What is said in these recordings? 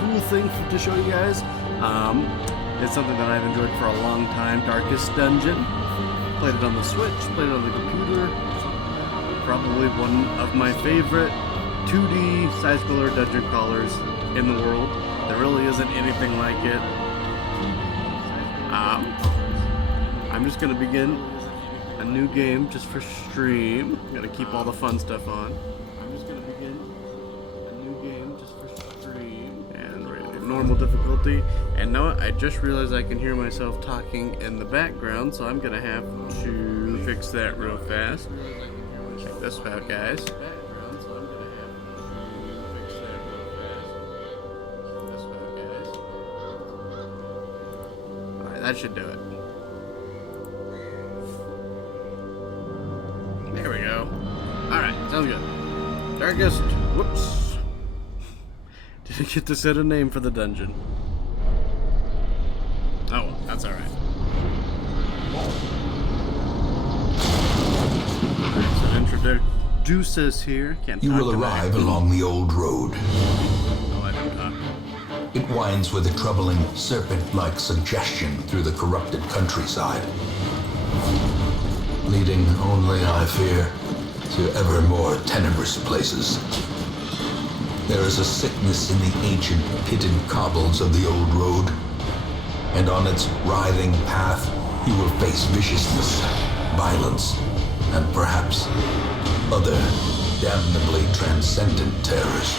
cool thing to show you guys. It's something that I've enjoyed for a long time. Darkest Dungeon. Played it on the Switch, played it on the computer. Probably one of my favorite 2D side-scroller dungeon crawlers in the world. There really isn't anything like it. I'm just gonna begin a new game just for stream. Gotta keep all the fun stuff on. I'm just gonna begin a new game just for stream. And normal difficulty. And now I just realized I can hear myself talking in the background, so I'm gonna have to fix that real fast. Check this out, guys. Alright, that should do it. There we go. Alright, sounds good. Darkest. Whoops. Didn't get to set a name for the dungeon. Oh, well, that's alright. So introduce us here. Can't You will arrive along the old road. Oh, I don't talk. It winds with a troubling serpent-like suggestion through the corrupted countryside, leading only, I fear, to ever more tenebrous places. There is a sickness in the ancient pitted cobbles of the old road, and on its writhing path you will face viciousness, violence, and perhaps other damnably transcendent terrors.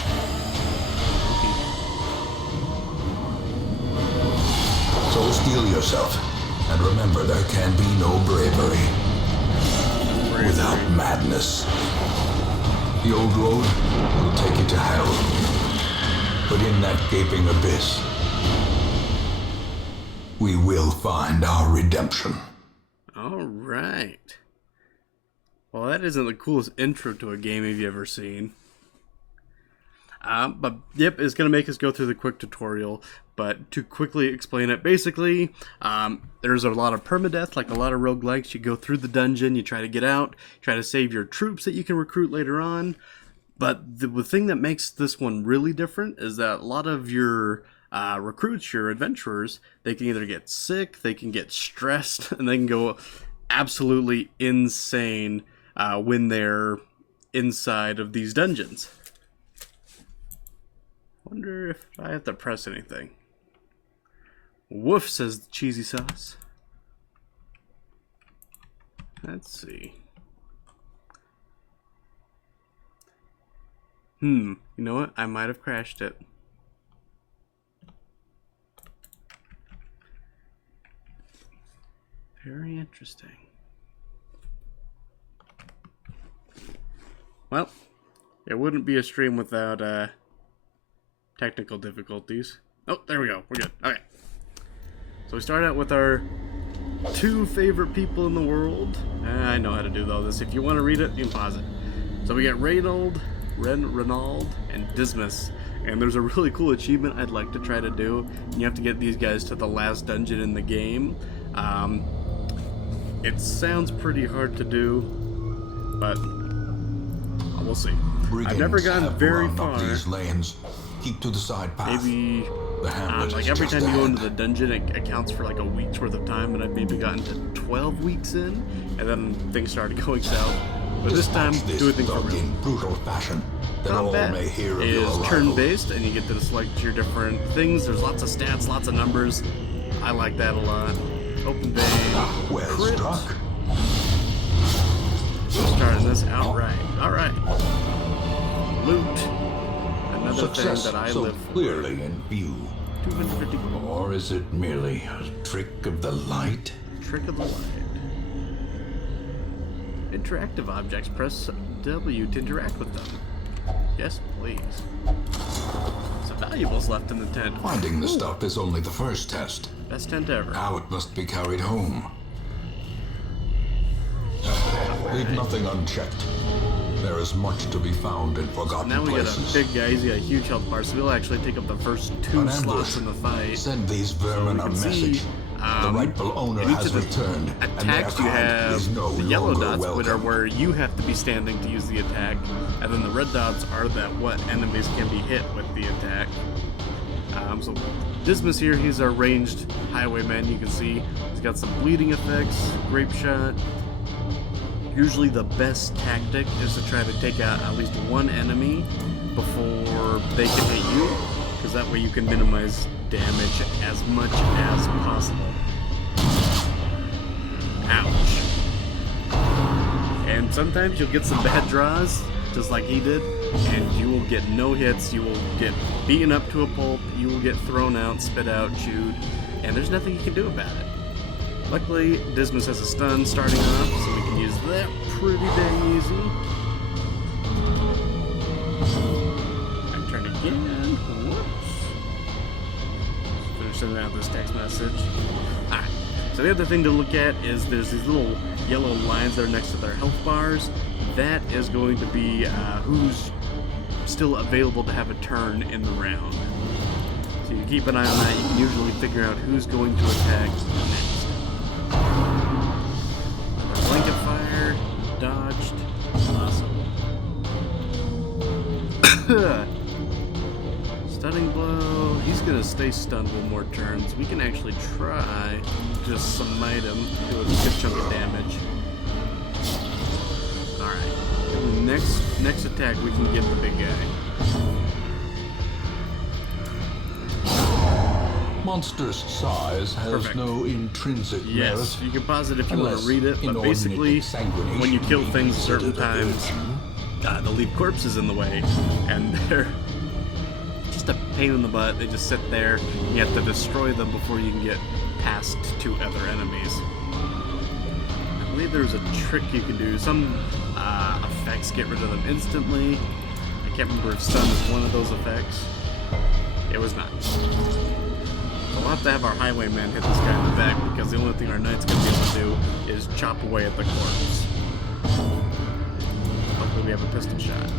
So steel yourself, and remember there can be no bravery without madness. The old road will take you to hell, but in that gaping abyss, we will find our redemption. All right. Well, that isn't the coolest intro to a game you've ever seen. But yep, it's going to make us go through the quick tutorial. But to quickly explain it, basically, there's a lot of permadeath, like a lot of roguelikes. You go through the dungeon, you try to get out, try to save your troops that you can recruit later on. But the thing that makes this one really different is that a lot of your recruits, your adventurers, they can either get sick, they can get stressed, and they can go absolutely insane when they're inside of these dungeons. Wonder if I have to press anything. Woof, says the cheesy sauce. Let's see. You know what? I might have crashed it. Very interesting. Well, it wouldn't be a stream without technical difficulties. Oh, there we go. We're good. Okay. So we start out with our two favorite people in the world. I know how to do all this. If you want to read it, you can pause it. So we got Reynold, Renald, and Dismas. And there's a really cool achievement I'd like to try to do. You have to get these guys to the last dungeon in the game. It sounds pretty hard to do, but we'll see. I've never gotten very far. These lanes. Keep to the side path. Maybe like every time you go into the dungeon, it accounts for like a week's worth of time, and I've maybe gotten to 12 weeks in, and then things started going south. But this time, do it for real. Brutal fashion. Combat is turn-based, and you get to select your different things. There's lots of stats, lots of numbers. I like that a lot. Open bay, well crit. struck. Starting this outright. All right. Loot. Another Success thing that I so live for. clearly in view. 250 gold. Or is it merely a trick of the light? Trick of the light. Interactive objects. Press W to interact with them. Yes, please. Some valuables left in the tent. Finding the stuff is only the first test. Best tent ever. Now it must be carried home. Leave nothing unchecked. There is much to be found in forgotten Now we places. got a big guy. He's got a huge health bar, so we'll actually take up the first two An slots ambush. in the fight. Send these vermin a message. The rightful owner in each has of the returned, and their attacks you kind have is no the yellow longer dots, which are welcome. where you have to be standing to use the attack, and then the red dots are that what enemies can be hit with the attack. So Dismas here, he's our ranged highwayman. You can see he's got some bleeding effects, grape shot. Usually the best tactic is to try to take out at least one enemy before they can hit you, because that way you can minimize damage as much as possible. Ouch. And sometimes you'll get some bad draws, just like he did, and you will get no hits, you will get beaten up to a pulp, you will get thrown out, spit out, chewed, and there's nothing you can do about it. Luckily, Dismas has a stun starting off, so we can use that pretty dang easy. I turn again. Whoops. Finish sending out this text message. Alright, so the other thing to look at is there's these little yellow lines that are next to their health bars. That is going to be who's still available to have a turn in the round. So you keep an eye on that, you can usually figure out who's going to attack next. Blanket fire, dodged, awesome. Stunning blow, he's gonna stay stunned one more turn, so we can actually try just smite him, do a good chunk of damage. Alright, next attack we can get the big guy. Monstrous size has Perfect. no intrinsic merit. Yes, you can pause it if you want to unless read it, but basically, inordinate when you kill exsanguination things be certain considered a times, virtue. they'll leave corpses in the way, and they're just a pain in the butt. They just sit there, you have to destroy them before you can get past to other enemies. I believe there's a trick you can do. Some effects get rid of them instantly. I can't remember if stun is one of those effects. It was not. We'll have to have our highwayman hit this guy in the back, because the only thing our knight's going to be able to do is chop away at the corpse. Hopefully we have a pistol shot.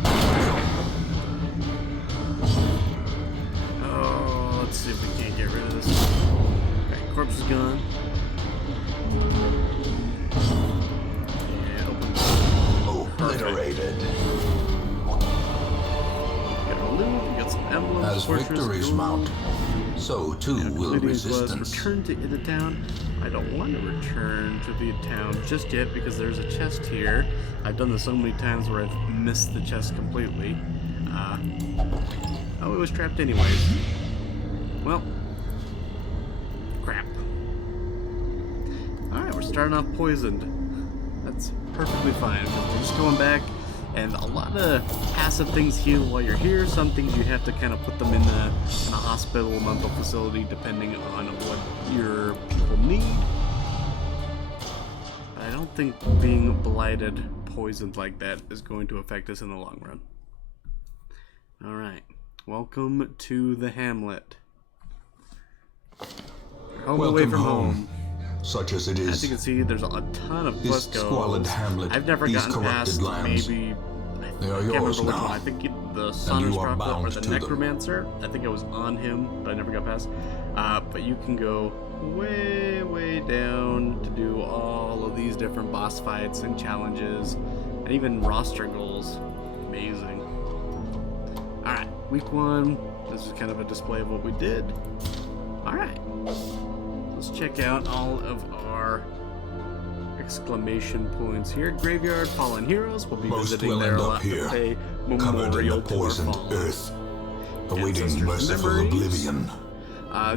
Oh, let's see if we can't get rid of this. Okay, corpse is gone. Yeah, open. Obliterated. Got a loot, we got some emblems. As victories mount, so too will resistance. Return to the town. I don't want to return to the town just yet because there's a chest here. I've done this so many times where I've missed the chest completely. Oh, it was trapped anyways. Well, crap. Alright, we're starting off poisoned. That's perfectly fine because we're just going back. And a lot of passive things heal while you're here. Some things you have to kind of put them in a hospital, mental facility, depending on what your people need. But I don't think being blighted, poisoned like that is going to affect us in the long run. Alright, welcome to the Hamlet. Home away Welcome from home. home. Such as it As you is, can see, there's a ton of this quest goals. squalid hamlet, I've never these gotten corrupted past lands, maybe. they are I can't yours remember which now, one. I think the Sonner's you are Prophet or bound the to them. Necromancer. I think I was on him, but I never got past. But you can go way, way down to do all of these different boss fights and challenges, and even roster goals. Amazing. Alright, week one. This is kind of a display of what we did. Alright. Let's check out all of our exclamation points here. Graveyard, Fallen Heroes. We'll be Most visiting will there end a up lot here, to pay covered in the memorial to our poisoned fallen. earth, awaiting Ancestors' merciful memories. oblivion.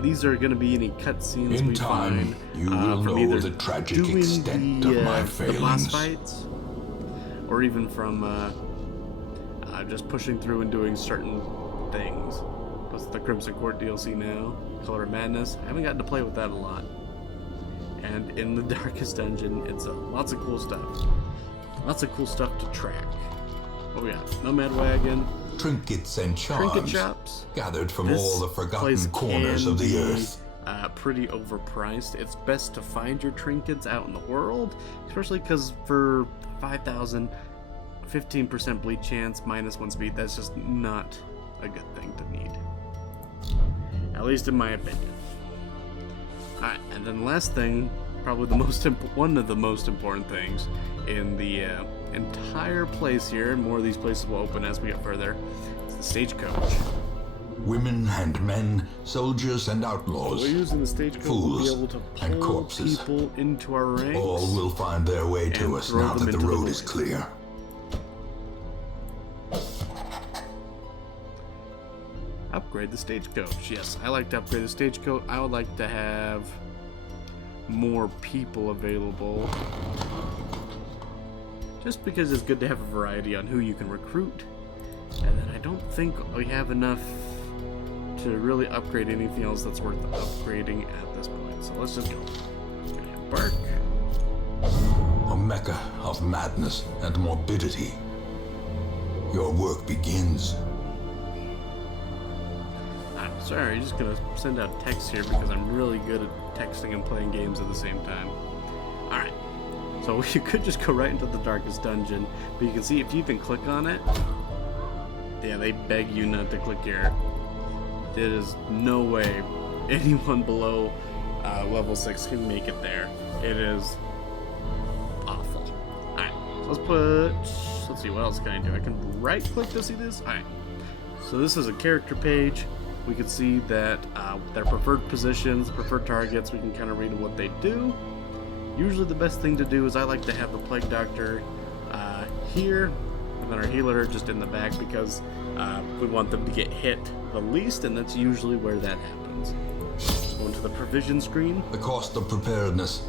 These are going to be any cutscenes In we time, find you will from know either the tragic doing extent of my the boss failings. fights, or even from just pushing through and doing certain things. Plus the Crimson Court DLC now, Color of Madness. I haven't gotten to play with that a lot. And in the Darkest Dungeon, it's lots of cool stuff. Lots of cool stuff to track. Oh yeah, Nomad Wagon, Trinkets and charms trinket shops. gathered from This all the place forgotten corners can of the be, earth. Pretty overpriced. It's best to find your trinkets out in the world, especially because for 5,000, 15% bleed chance, -1 speed, that's just not a good thing to need. At least in my opinion. Alright, and then the last thing, probably the one of the most important things in the entire place here, and more of these places will open as we get further, is the stagecoach. Women and men, soldiers and We're outlaws, using the stagecoach to be fools able to and pull corpses. people into our ranks. all will find their way to and us throw now them that the into the road is void. clear. Upgrade the stagecoach. Yes, I like to upgrade the stagecoach. I would like to have more people available. Just because it's good to have a variety on who you can recruit. And then I don't think we have enough to really upgrade anything else that's worth upgrading at this point. So let's just go. Embark. A mecca of madness and morbidity. Your work begins. I'm sorry, I'm just gonna send out text here because I'm really good at texting and playing games at the same time. Alright, so you could just go right into the darkest dungeon, but you can see if you even click on it, yeah, they beg you not to click here. There is no way anyone below level 6 can make it there. It is awful. Alright, so let's see, what else can I do? I can right click to see this? Alright, so this is a character page. We can see that their preferred positions, preferred targets, we can kind of read what they do. Usually the best thing to do is I like to have the Plague Doctor here, and then our healer just in the back because we want them to get hit the least, and that's usually where that happens. Go into the provision screen. The cost of preparedness,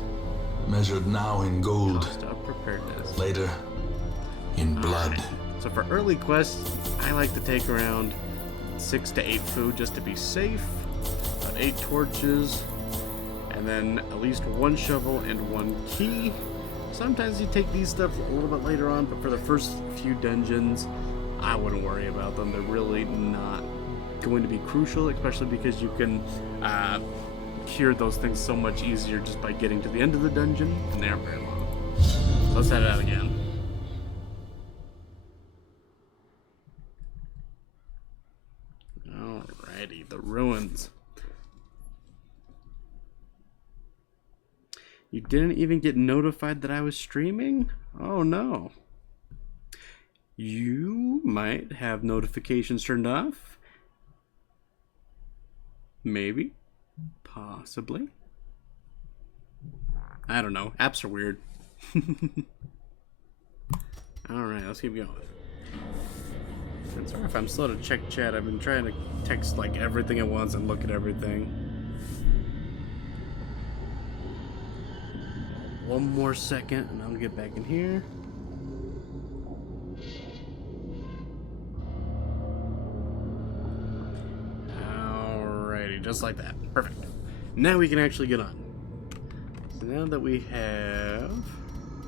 measured now in gold, Cost of preparedness. later in blood. Alright. So for early quests, I like to take around 6 to 8 food just to be safe, about 8 torches, and then at least 1 shovel and 1 key. Sometimes you take these stuff a little bit later on, but for the first few dungeons, I wouldn't worry about them. They're really not going to be crucial, especially because you can cure those things so much easier just by getting to the end of the dungeon, and they aren't very long. So let's head out again. Alrighty, the ruins. You didn't even get notified that I was streaming? Oh no. You might have notifications turned off. Maybe. Possibly. I don't know. Apps are weird. Alright, let's keep going. I'm sorry if I'm slow to check chat. I've been trying to text like everything at once and look at everything. One more second and I'll get back in here. Alrighty, just like that. Perfect. Now we can actually get on. So now that we have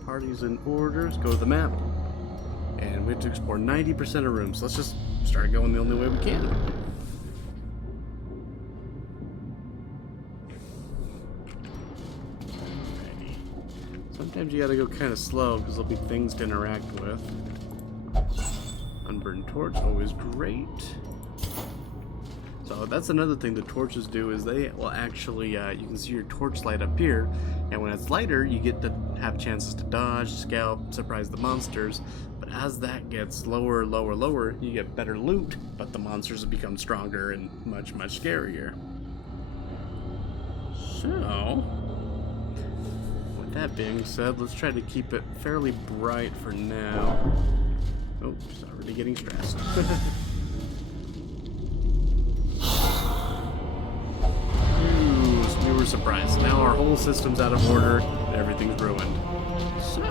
parties in order, let's go to the map. And we have to explore 90% of rooms. So let's just start going the only way we can. Alrighty. Sometimes you gotta go kind of slow because there'll be things to interact with. Unburned torch, always great. So that's another thing the torches do is they will actually, you can see your torch light up here, and when it's lighter, you get to have chances to dodge, scalp, surprise the monsters. But as that gets lower, lower, lower, you get better loot, but the monsters become stronger and much, much scarier. So, with that being said, let's try to keep it fairly bright for now. Oh, it's already getting stressed. We were surprised. Now our whole system's out of order and everything's ruined. So,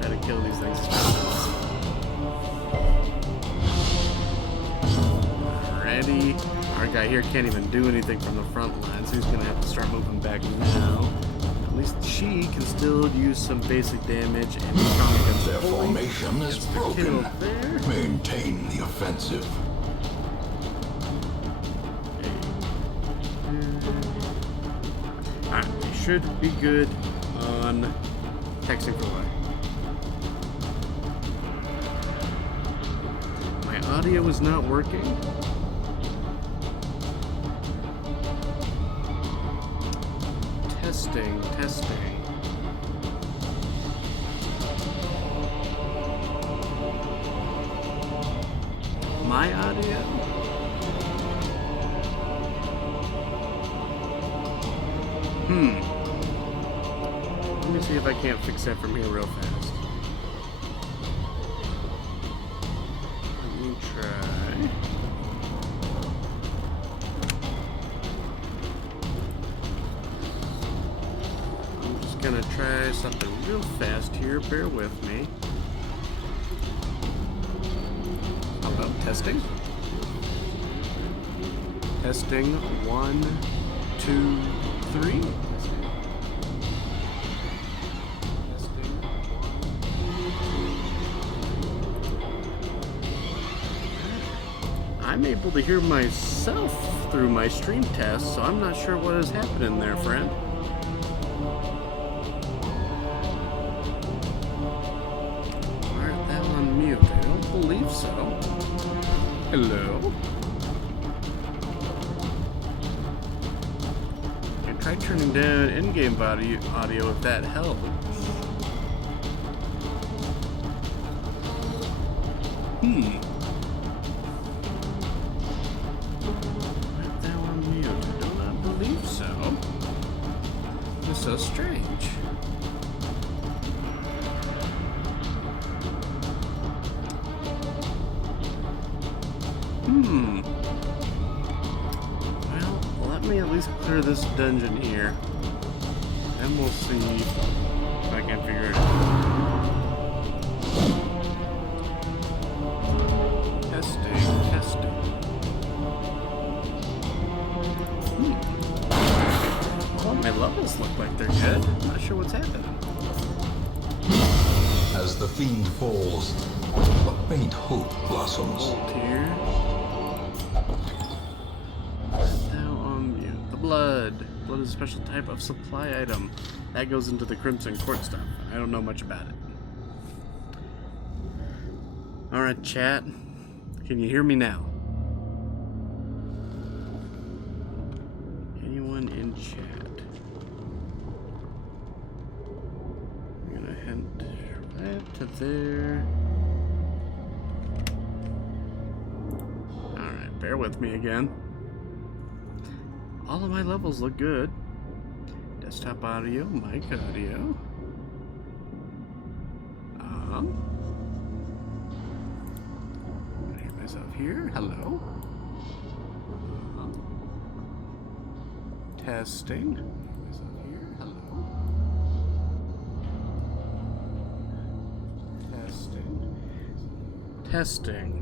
try to kill these things as fast as possible. Alrighty. Our guy here can't even do anything from the front line, so he's gonna have to start moving back now. At least she can still use some basic damage and be strong against Their bully. formation is Gets the broken. kill there. Maintain the offensive. Alright, we should be good on texting for life. My audio is not working. Testing, testing. My audio? Hmm. Let me see if I can't fix that from here real fast. Let me try. I'm just gonna try something real fast here. Bear with me. How about testing? Testing 1, 2, 3. I'm able to hear myself through my stream test, so I'm not sure what is happening there, friend. Aren't that on mute? I don't believe so. Hello? I tried turning down in-game audio if that helps. So strange. Well, let me at least clear this dungeon here. And we'll see if I can figure it out. Testing. Well, my levels look like they're good. I'm not sure what's happening. As the fiend falls, a faint hope blossoms. Hold here. Now on mute. The blood. Blood is a special type of supply item. That goes into the Crimson Court stuff. I don't know much about it. Alright, chat. Can you hear me now? Anyone in chat? Right to there. Alright, bear with me again. All of my levels look good. Desktop audio, mic audio. I hear myself here. Hello. Testing. Myself here. Hello. Testing.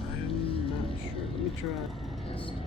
I'm not sure. Let me try. Testing.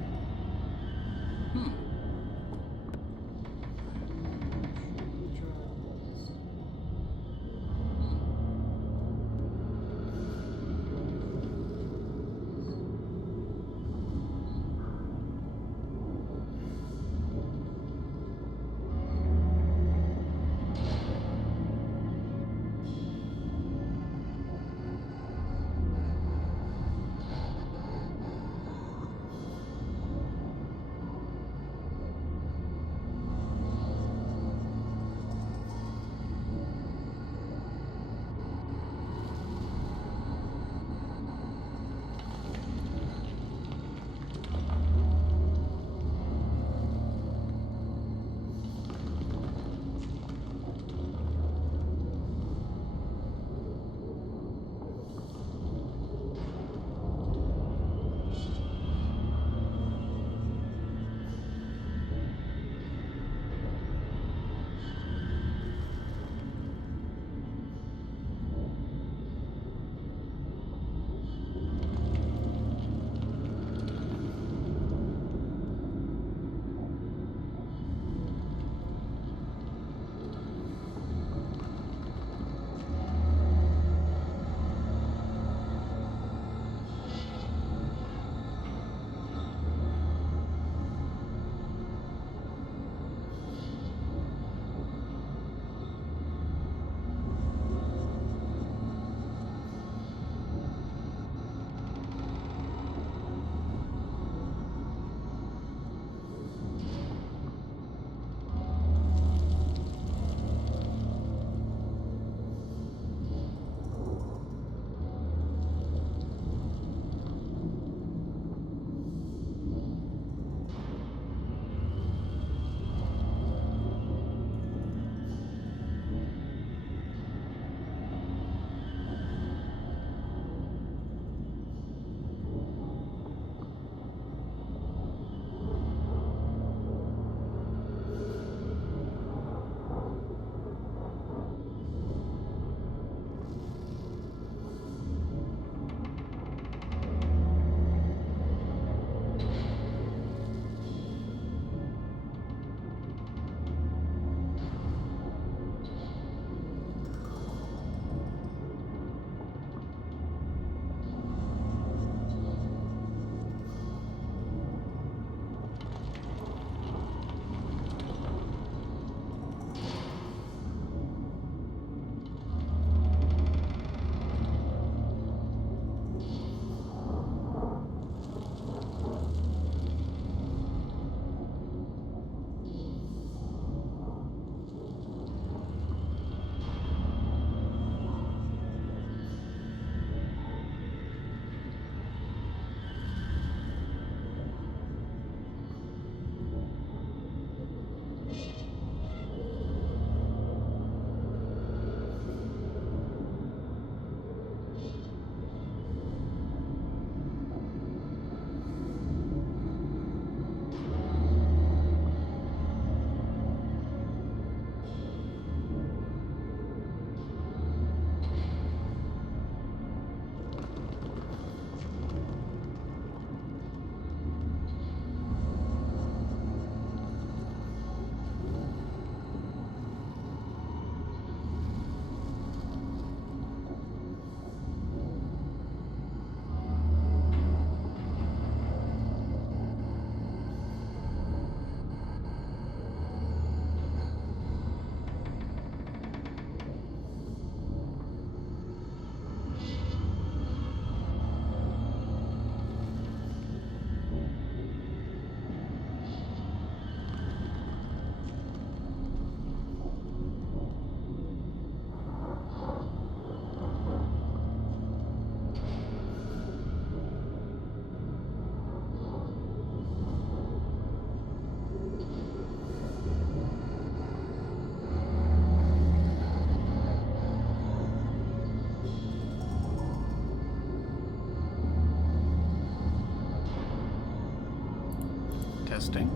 Testing.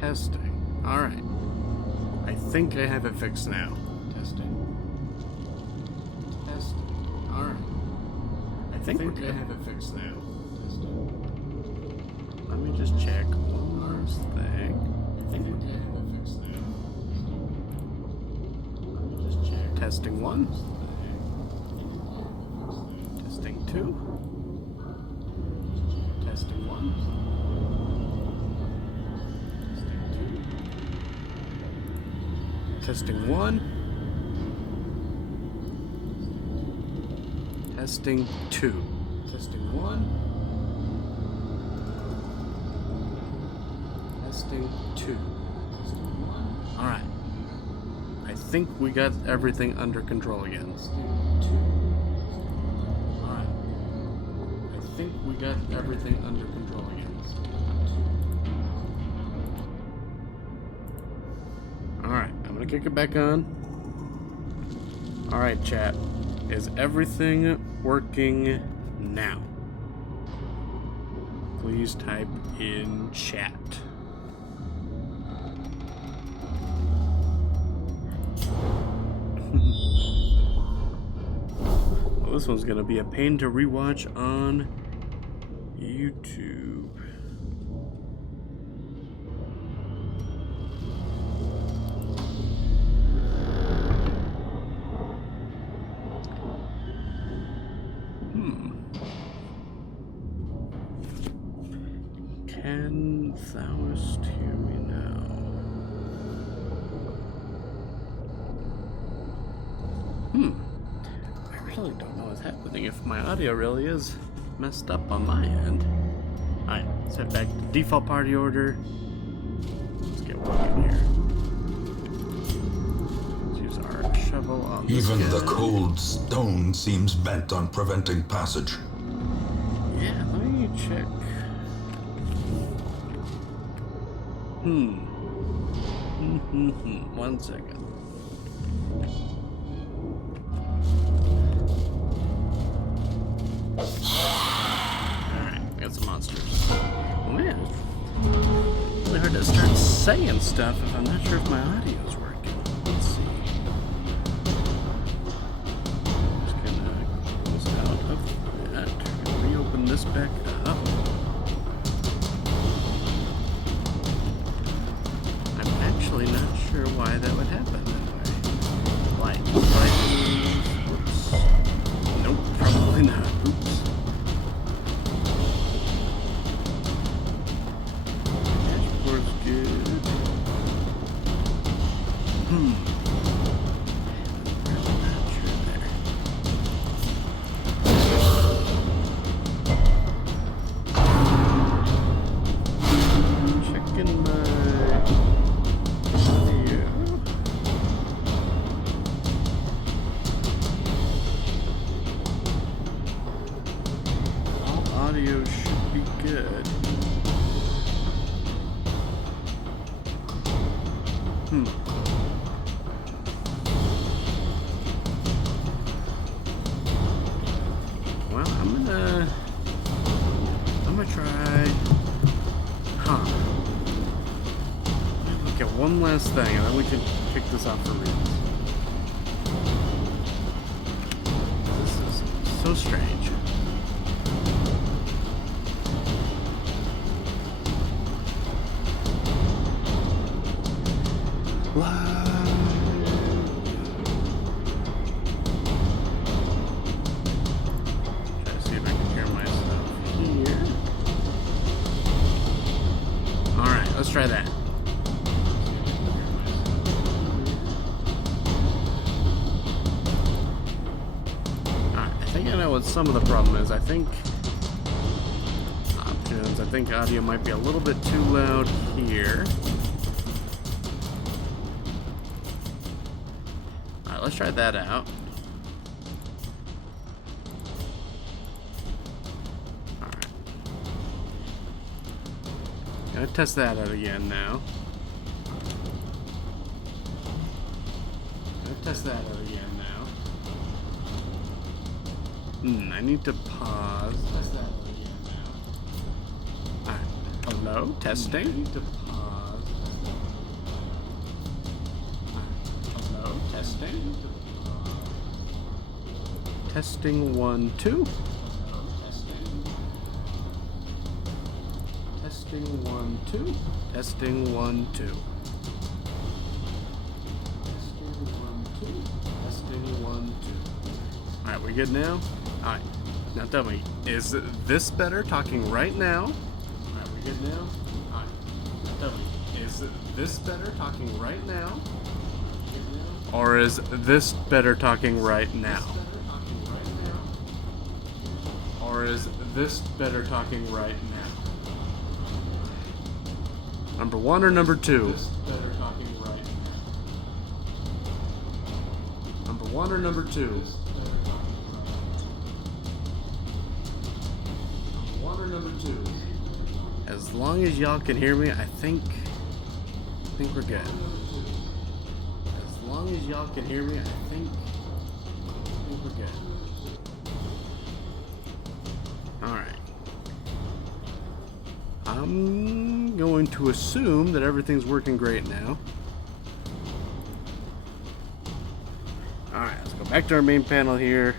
Testing. Alright. I think I have it fixed now. Testing. Testing. Alright. I think I have it fixed now. Testing. Let me just check one more thing. I think I have it fixed now. Let me just check. Testing 1. Testing 2. Testing 1. Testing 1. Testing 2. Testing 1. Testing 2. Alright. I think we got everything under control again. Alright. I think we got everything under control again. Alright, I'm gonna kick it back on. Alright, chat. Is everything working now? Please type in chat. Well, this one's gonna be a pain to rewatch on YouTube. Can thouest hear me now? I really don't know what's happening if my audio really is messed up on my end. Alright, let's head back to default party order. Let's get working here. Let's use our shovel on this Even guy. the cold stone seems bent on preventing passage. Yeah, let me check. One second. Alright, we got some monsters. Oh man, it's really hard to start saying stuff if I'm not sure if my audio's working. Let's see. Just gonna close out of that. Reopen this back up. Actually not sure why that would happen that way. Like, whoops. Nope, probably not. Oops. Dashboard's good. I'm not sure there. Checking my audio should be good. Well, I'm gonna try. Look at one last thing, and then we can kick this off for real. This is so strange. Try to see if I can hear myself here. Alright, let's try that. Alright, I think I know what some of the problem is. I think options, I think audio might be a little bit too loud here. Alright, let's try that out. Alright. Gotta test that out again now. Gotta test that out again now. I need to pause. Test that out again now. Alright. Hello, testing. Hello, testing. Testing 1 2. Testing 1 2. Testing 1 2. Testing 1 2. Testing 1 2. Alright, we good now? Alright. Now tell me, is this better talking right now? Alright, we good now? Alright. Now tell me, is this better talking right now? Or is this better talking right now? Or is this better talking right now? Number 1 or number 2? Better talking right now. Number 1 or number 2? Number 1 or number 2? As long as y'all can hear me, I think we're good. As long as y'all can hear me, I think we're good. Alright. I'm going to assume that everything's working great now. Alright, let's go back to our main panel here.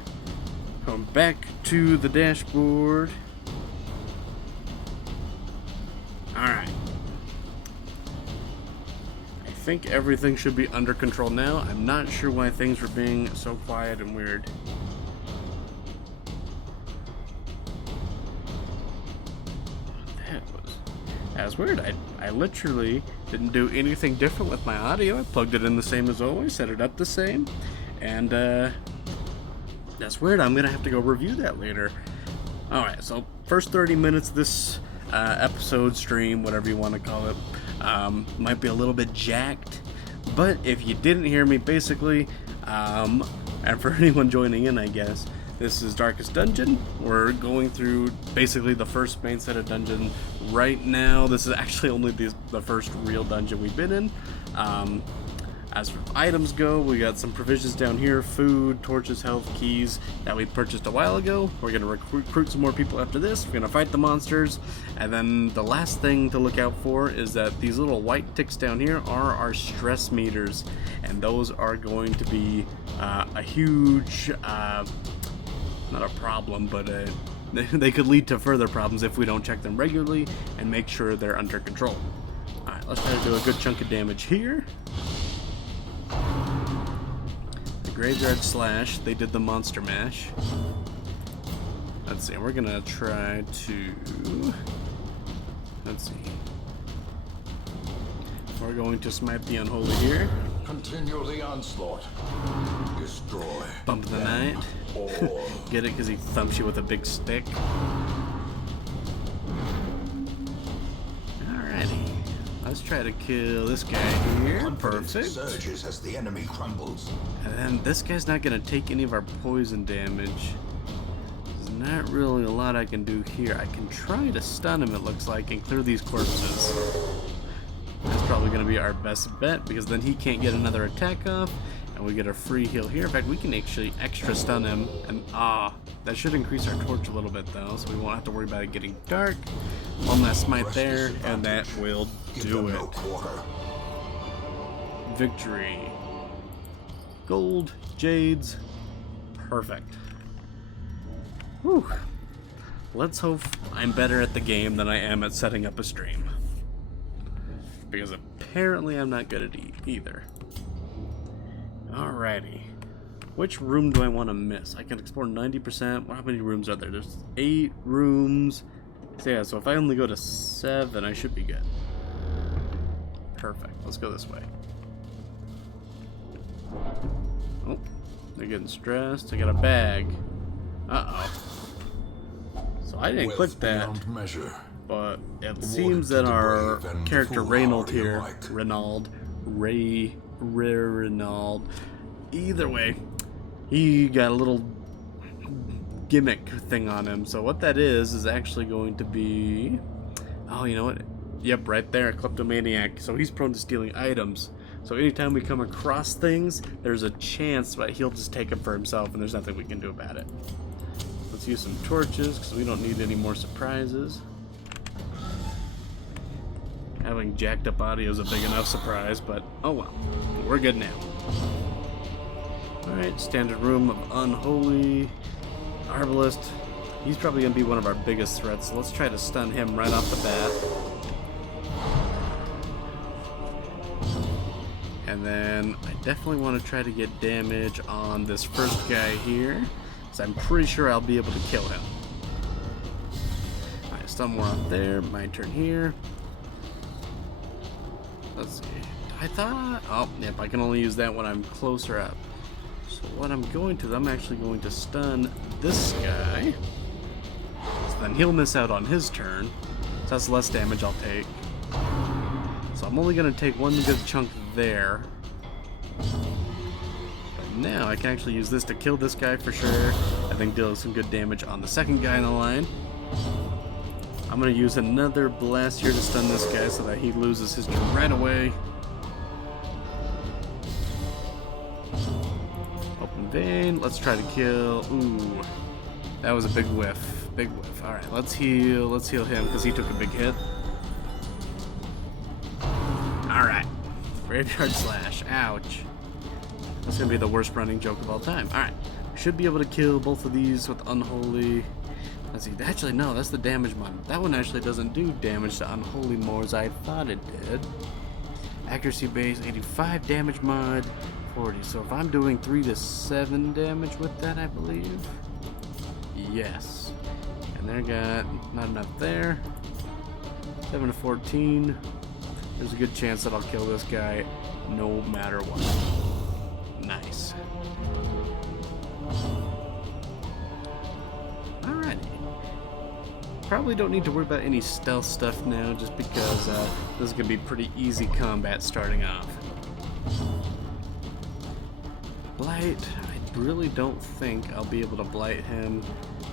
Come back to the dashboard. Alright. I think everything should be under control now. I'm not sure why things were being so quiet and weird. That's weird. I literally didn't do anything different with my audio. I plugged it in the same as always, set it up the same, and that's weird. I'm gonna have to go review that later. Alright, so first 30 minutes of this episode, stream, whatever you want to call it, might be a little bit jacked, but if you didn't hear me, basically, and for anyone joining in, I guess, this is Darkest Dungeon. We're going through basically the first main set of dungeon right now. This is actually only the first real dungeon we've been in. As for items go, we got some provisions down here, food, torches, health, keys that we purchased a while ago. We're going to recruit some more people after this. We're going to fight the monsters. And then the last thing to look out for is that these little white ticks down here are our stress meters. And those are going to be a huge... not a problem, but they could lead to further problems if we don't check them regularly and make sure they're under control. Alright, let's try to do a good chunk of damage here. The Graveyard Slash, they did the Monster Mash. Let's see, we're gonna try to... Let's see. We're going to smite the Unholy here. Continue the onslaught. Destroy. Bump the Knight. Get it because he thumps you with a big stick. Alrighty. Let's try to kill this guy here. Perfect. Surges as the enemy crumbles. And then this guy's not going to take any of our poison damage. There's not really a lot I can do here. I can try to stun him, it looks like, and clear these corpses. That's probably going to be our best bet, because then he can't get another attack off, and we get a free heal here. In fact, we can actually extra stun him, and that should increase our torch a little bit though, so we won't have to worry about it getting dark. One last smite there, and that will do it. Victory. Gold, jades, perfect. Whew. Let's hope I'm better at the game than I am at setting up a stream. Because apparently I'm not good at either. Alrighty. Which room do I want to miss? I can explore 90%. How many rooms are there? There's 8 rooms. So yeah, so if I only go to 7, I should be good. Perfect. Let's go this way. Oh, they're getting stressed. I got a bag. Uh-oh. So I didn't click that. But it seems that our character Reynold here, Reynald, either way, he got a little gimmick thing on him. So what that is actually going to be, oh, you know what? Yep, right there, kleptomaniac. So he's prone to stealing items. So anytime we come across things, there's a chance that he'll just take them for himself, and there's nothing we can do about it. Let's use some torches because we don't need any more surprises. having jacked up audio is a big enough surprise, but oh well. We're good now. Alright, standard room of Unholy. Arbalist. He's probably going to be one of our biggest threats, so let's try to stun him right off the bat. And then I definitely want to try to get damage on this first guy here, because I'm pretty sure I'll be able to kill him. Alright, stun more out there. My turn here. Let's see. I thought... Oh, yep, I can only use that when I'm closer up. So what I'm going to... I'm actually going to stun this guy. So then he'll miss out on his turn. So that's less damage I'll take. So I'm only going to take one good chunk there. But now I can actually use this to kill this guy for sure. I think deal some good damage on the second guy in the line. I'm going to use another blast here to stun this guy so that he loses his turn right away. Open vein. Let's try to kill. Ooh. That was a big whiff. Big whiff. Alright, let's heal. Let's heal him because he took a big hit. Alright. Graveyard Slash. Ouch. That's going to be the worst running joke of all time. Alright. Should be able to kill both of these with Unholy. Let's see. Actually, no. That's the damage mod. That one actually doesn't do damage to Unholy more as I thought it did. Accuracy base 85, damage mod 40. So if I'm doing 3 to 7 damage with that, I believe. Yes. And there got not enough there. 7 to 14. There's a good chance that I'll kill this guy no matter what. Nice. Alrighty. Probably don't need to worry about any stealth stuff now just because this is going to be pretty easy combat starting off. Blight. I really don't think I'll be able to blight him.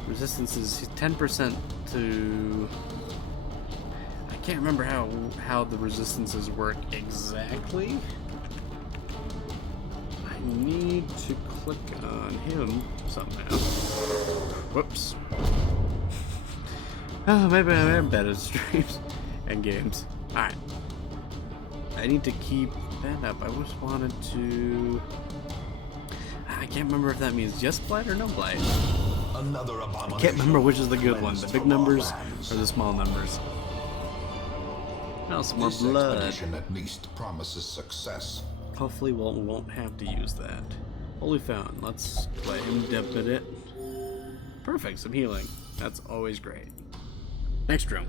Resistance is 10% to... I can't remember how the resistances work exactly. I need to click on him somehow. Whoops. Oh, maybe I'm bad at streams and games. Alright. I need to keep that up. I just wanted to... I can't remember if that means just blight or no blight. I can't remember which is the good one, the big numbers or the small numbers. Now some more blood. At least promises success. Hopefully we won't have to use that. Holy Fountain. Let's let him dip in it. Perfect, some healing. That's always great. Next room.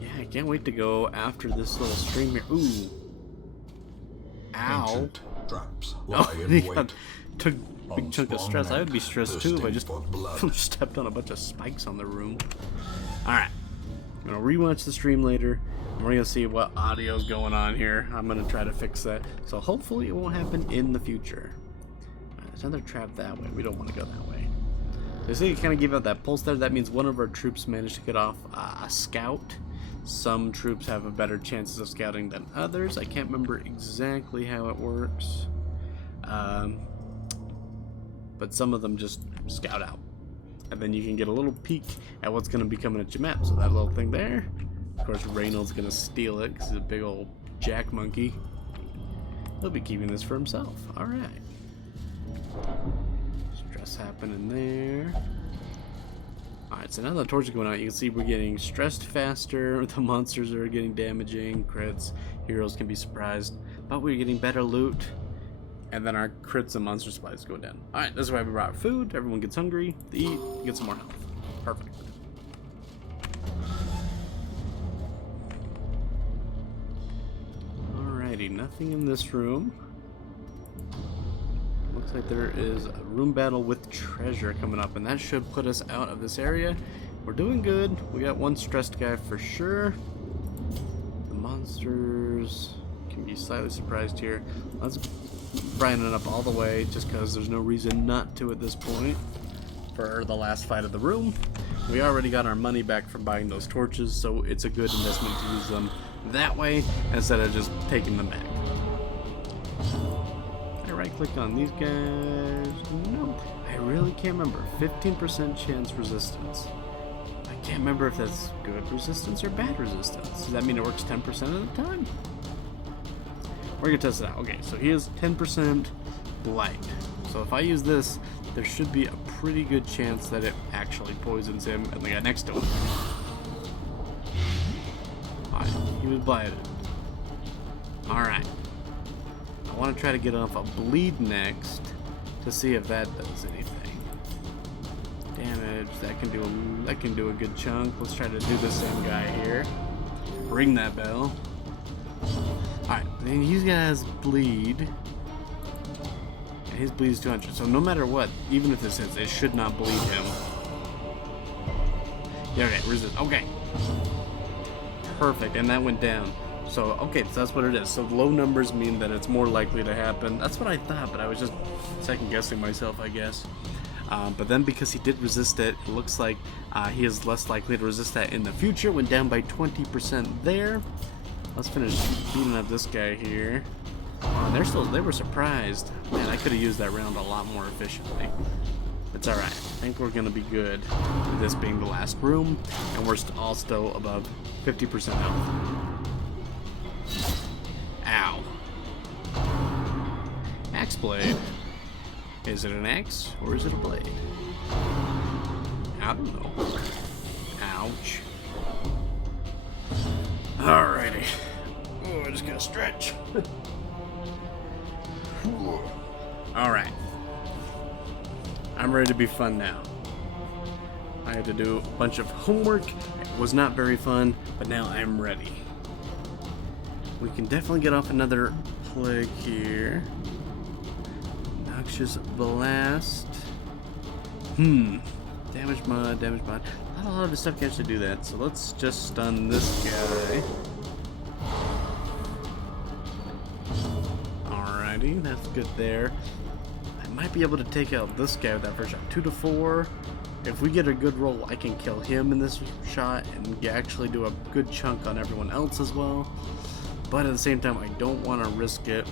Yeah, I can't wait to go after this little stream here. Ooh. Ow. Ancient traps Oh, lie in he wait. took a big chunk of stress. I would be stressed too if I just thirsting for blood. stepped on a bunch of spikes on the room. Alright. I'm going to rewatch the stream later. And we're going to see what audio's going on here. I'm going to try to fix that. So hopefully it won't happen in the future. Alright, there's another trap that way. We don't want to go that way. So see, you kind of gave out that pulse there. That means one of our troops managed to get off a scout. Some troops have a better chances of scouting than others. I can't remember exactly how it works. But some of them just scout out. And then you can get a little peek at what's going to be coming at your map. So that little thing there. Of course, Reynolds going to steal it because he's a big old jack monkey. He'll be keeping this for himself. Alright. Stress happening there. Alright, so now the torch is going out. You can see we're getting stressed faster. The monsters are getting damaging. Crits. Heroes can be surprised. But we're getting better loot. And then our crits and monster supplies go down. Alright, this is why we brought food. Everyone gets hungry. They eat. Get some more health. Perfect. Alrighty, nothing in this room. Looks like there is a room battle with treasure coming up, and that should put us out of this area. We're doing good. We got one stressed guy for sure. The monsters can be slightly surprised here. Let's brighten it up all the way, just because there's no reason not to at this point. For the last fight of the room, we already got our money back from buying those torches, so it's a good investment to use them that way instead of just taking them back. Right click on these guys. No, I really can't remember. 15% chance resistance. I can't remember if that's good resistance or bad resistance. Does that mean it works 10% of the time? We're gonna test it out. Okay, so he has 10% blight. So if I use this, there should be a pretty good chance that it actually poisons him and the guy next to him. Alright, he was blighted. Alright. I want to try to get off a bleed next to see if that does anything. Damage, that can do a good chunk. Let's try to do the same guy here. Ring that bell. Alright, then these guys bleed. And his bleed is 200. So no matter what, even if this hits, it should not bleed him. Yeah, okay, resist. Okay. Perfect, and that went down. So, okay, so that's what it is. So low numbers mean that it's more likely to happen. That's what I thought, but I was just second guessing myself, I guess. But then because he did resist it, it looks like he is less likely to resist that in the future. Went down by 20% there. Let's finish beating up this guy here. They were surprised. Man, I could have used that round a lot more efficiently. It's alright. I think we're gonna be good with this being the last room, and we're all still above 50% health. Ow. Axe blade. Is it an axe or is it a blade? I don't know. Ouch. Alrighty. Oh, I just gotta stretch. Alright. I'm ready to be fun now. I had to do a bunch of homework. It was not very fun, but now I'm ready. We can definitely get off another plague here. Noxious blast. Damage mod, damage mod. Not a lot of the stuff can actually do that, so let's just stun this guy. Alrighty, that's good there. I might be able to take out this guy with that first shot. 2 to 4. If we get a good roll, I can kill him in this shot and actually do a good chunk on everyone else as well. But at the same time, I don't want to risk it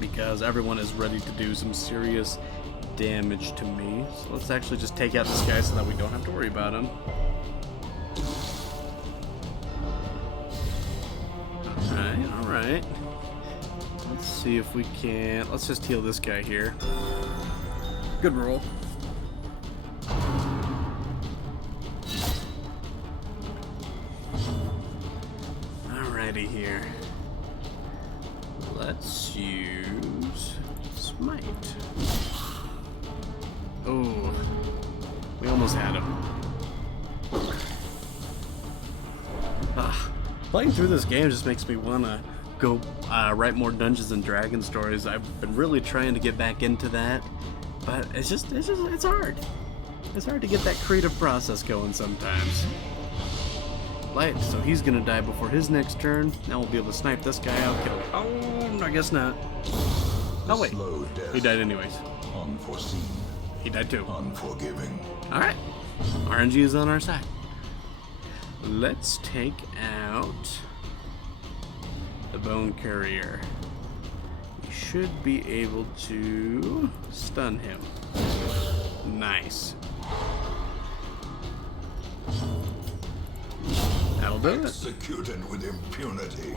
because everyone is ready to do some serious damage to me. So let's actually just take out this guy so that we don't have to worry about him. Alright, alright. Let's see if we can... Let's just heal this guy here. Good roll. Alrighty here. Let's use Smite. Oh, we almost had him. Playing through this game just makes me want to go write more Dungeons and Dragons stories. I've been really trying to get back into that, but it's hard. It's hard to get that creative process going sometimes. Light, so he's gonna die before his next turn. Now we'll be able to snipe this guy out. Kill him. Oh, I guess not. Oh wait, he died anyways. Unforeseen. He died too. Unforgiving. All right, RNG is on our side. Let's take out the Bone Courier. We should be able to stun him. Nice. That'll do it. Executed with impunity.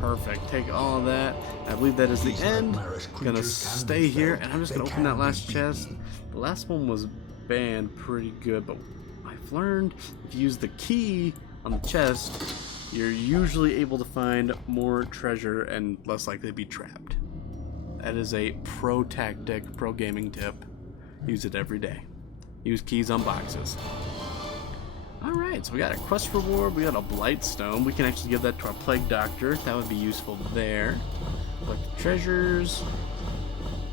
Perfect. Take all of that. I believe that is the end. Gonna stay here, and I'm just gonna open that last chest. The last one was banned pretty good, but I've learned if you use the key on the chest, you're usually able to find more treasure and less likely to be trapped. That is a pro tactic, pro gaming tip. Use it every day. Use keys on boxes. Alright, so we got a quest reward, we got a blight stone. We can actually give that to our plague doctor. That would be useful there. Collect the treasures.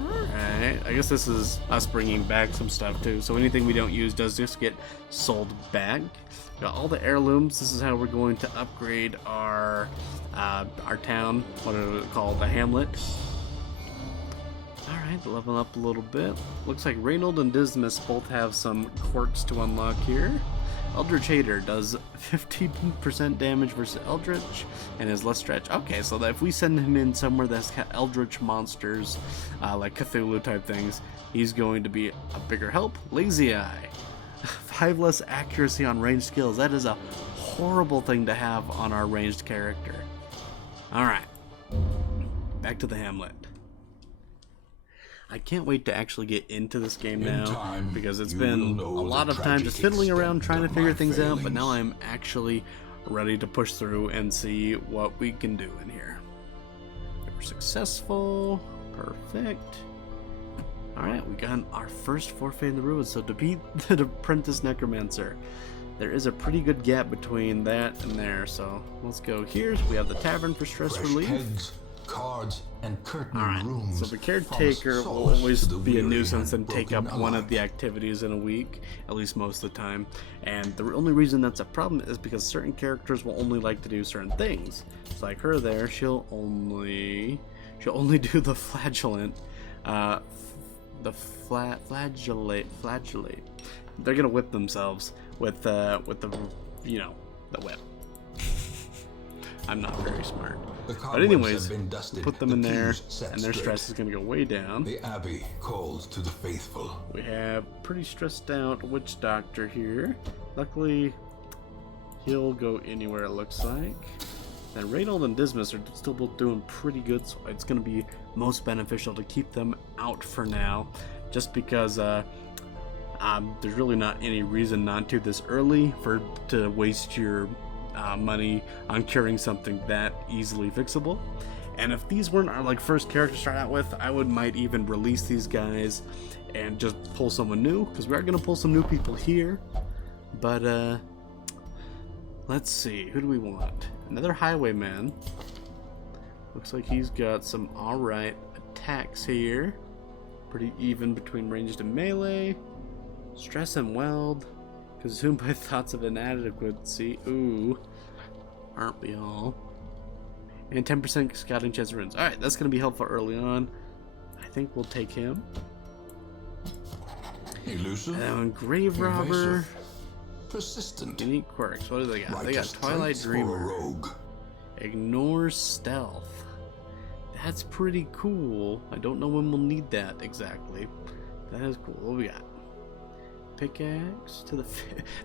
Alright, I guess this is us bringing back some stuff too. So anything we don't use does just get sold back. Got all the heirlooms. This is how we're going to upgrade our town. What is it called? The hamlet. Alright, level up a little bit. Looks like Reynold and Dismas both have some quirks to unlock here. Eldritch Hater does 15% damage versus Eldritch and is less stretch. Okay, so that if we send him in somewhere that's got Eldritch monsters, like Cthulhu type things, he's going to be a bigger help. Lazy Eye. 5 less accuracy on ranged skills. That is a horrible thing to have on our ranged character. Alright, back to the Hamlet. I can't wait to actually get into this game now, because it's been a lot of time just fiddling around trying to figure things out, but now I'm actually ready to push through and see what we can do in here. We were successful. Perfect. Alright, we got our first forfeit in the ruins. So to beat the apprentice necromancer, there is a pretty good gap between that and there. So let's go here. We have the tavern for stress relief. Kegs, cards, and curtain Alright, rooms. so the caretaker will always be a nuisance and take up one of the activities in a week, at least most of the time. And the only reason that's a problem is because certain characters will only like to do certain things. It's like her there, she'll only do the flagellant, flagellate. They're gonna whip themselves with the the whip. I'm not very smart. But anyways, put them in there, and their stress is going to go way down. The Abbey calls to the faithful. We have pretty stressed out witch doctor here. Luckily, he'll go anywhere it looks like. And Reynold and Dismas are still both doing pretty good, so it's going to be most beneficial to keep them out for now, just because there's really not any reason not to this early to waste your money on curing something that easily fixable. And if these weren't our first character to start out with, I might even release these guys and just pull someone new, because we are going to pull some new people here. But let's see, who do we want? Another highwayman. Looks like he's got some alright attacks here. Pretty even between ranged and melee. Stress and weld. Consumed by thoughts of inadequacy. Ooh. Aren't we all? And 10% scouting chance of runes. Alright, that's going to be helpful early on. I think we'll take him. Elusive. And Grave Robber. Persistent. Unique quirks. What do they got? Righteous They got Twilight traits for a Dreamer. rogue. Ignore stealth. That's pretty cool. I don't know when we'll need that exactly. That is cool. What do we got? Pickaxe to the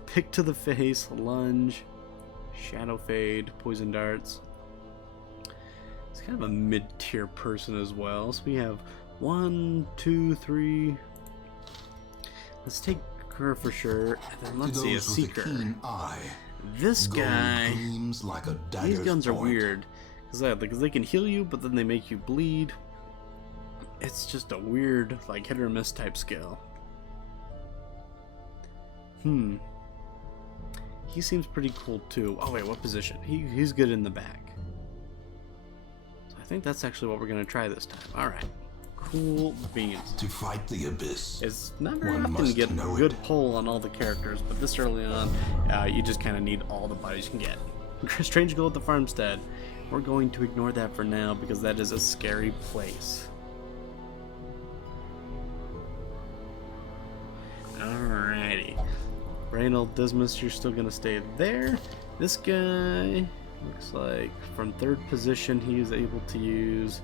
pick to the face, lunge, shadow fade, poison darts. It's kind of a mid-tier person as well. So we have 1, 2, 3. Let's take her for sure. And then let's see a seeker. This guy, like a these guns are weird because they can heal you, but then they make you bleed. It's just a weird hit or miss type skill. He seems pretty cool too. Oh wait, what position? He's good in the back. So I think that's actually what we're gonna try this time. Alright. Cool beans. To fight the abyss. It's not very often to get a good pull on all the characters, but this early on, you just kind of need all the bodies you can get. Strange Goal at the farmstead. We're going to ignore that for now because that is a scary place. Alrighty. Reynold Dismas, you're still going to stay there. This guy looks like from third position he is able to use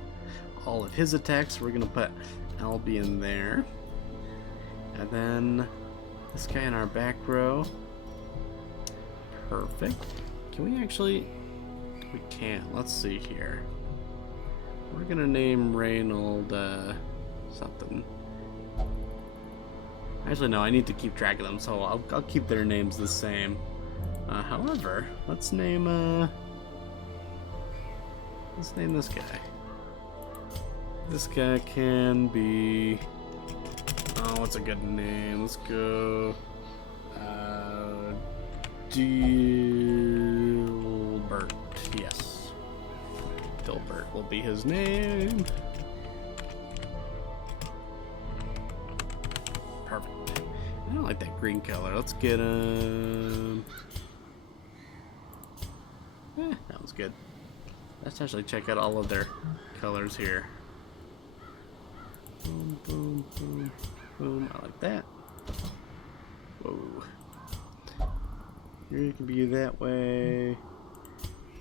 all of his attacks. We're going to put Albie in there. And then this guy in our back row. Perfect. Can we actually... We can't. Let's see here. We're going to name Reynold something. Actually, no, I need to keep track of them, so I'll keep their names the same. However, let's name this guy. This guy can be... Oh, what's a good name? Let's go... Dilbert. Yes. Dilbert will be his name. Perfect. I don't like that green color. Let's get him... that was good. Let's actually check out all of their colors here. Boom, boom, boom, boom. I like that. Whoa. You can be that way.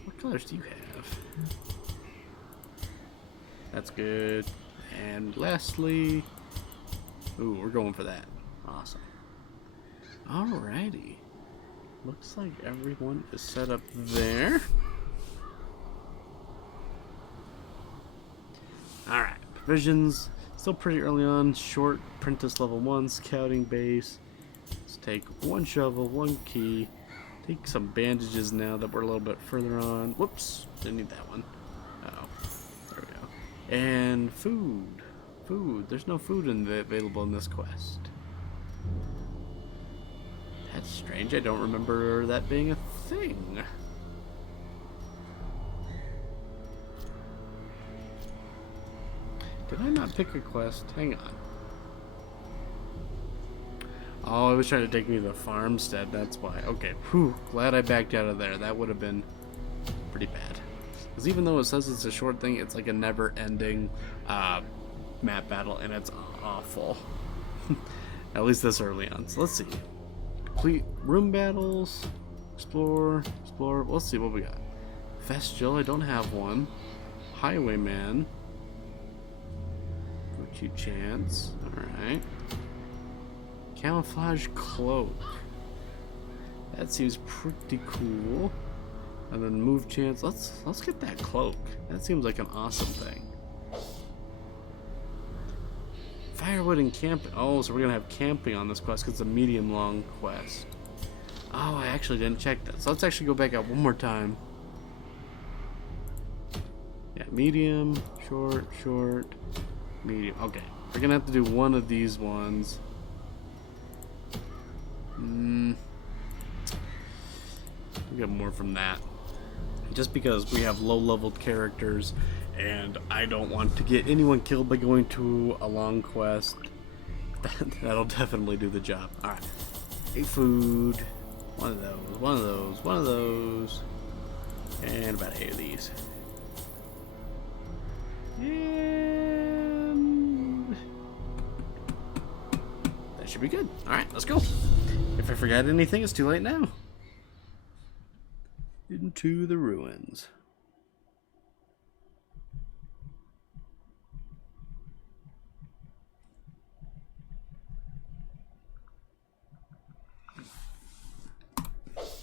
What colors do you have? That's good. And lastly... Ooh, we're going for that. Awesome. Alrighty. Looks like everyone is set up there. Alright, provisions. Still pretty early on. Short, apprentice level 1, scouting base. Let's take 1 shovel, 1 key. Take some bandages now that we're a little bit further on. Whoops, didn't need that one. Uh-oh. There we go. And food. Food. There's no food available in this quest. That's strange. I don't remember that being a thing. Did I not pick a quest? Hang on. Oh, it was trying to take me to the farmstead. That's why. Okay. Whew. Glad I backed out of there. That would have been pretty bad. Because even though it says it's a short thing, it's like a never-ending map battle, and it's awful. At least this early on. So let's see. Complete room battles. Explore. Let's see what we got. Vestial. I don't have one. Highwayman. Virtue chance. Alright. Camouflage cloak. That seems pretty cool. And then move chance. Let's get that cloak. That seems like an awesome thing. Firewood and camping. Oh, so we're gonna have camping on this quest because it's a medium long quest. Oh, I actually didn't check that. So let's actually go back out one more time. Yeah, medium, short, medium. Okay, we're gonna have to do one of these ones. We get more from that. Just because we have low-leveled characters, and I don't want to get anyone killed by going to a long quest. That'll definitely do the job. Alright. 8 food. One of those. And about 8 of these. And that should be good. Alright, let's go. If I forgot anything, it's too late now. Into the ruins.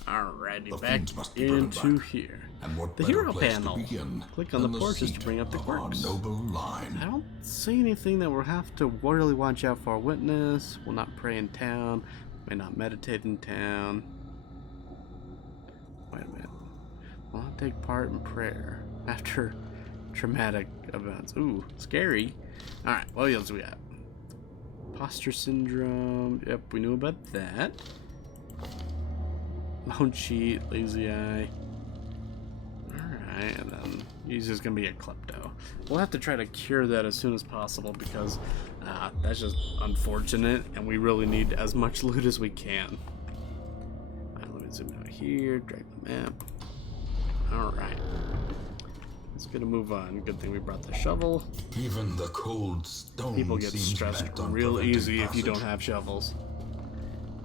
Alrighty, back into here. The hero panel. Click on the portraits to bring up the quirks. I don't see anything that we'll have to really watch out for. Witness, will not pray in town, may not meditate in town. Wait a minute. Will not take part in prayer after traumatic events. Ooh, scary. Alright, what else we got? Imposter syndrome. Yep, we knew about that. Lone cheat, lazy eye. Alright, and then he's just gonna be a klepto. We'll have to try to cure that as soon as possible because that's just unfortunate, and we really need as much loot as we can. Alright, let me zoom out here, drag the map. Alright. Let's get a move on. Good thing we brought the shovel. Even the cold stone. People get stressed real easy if you don't have shovels.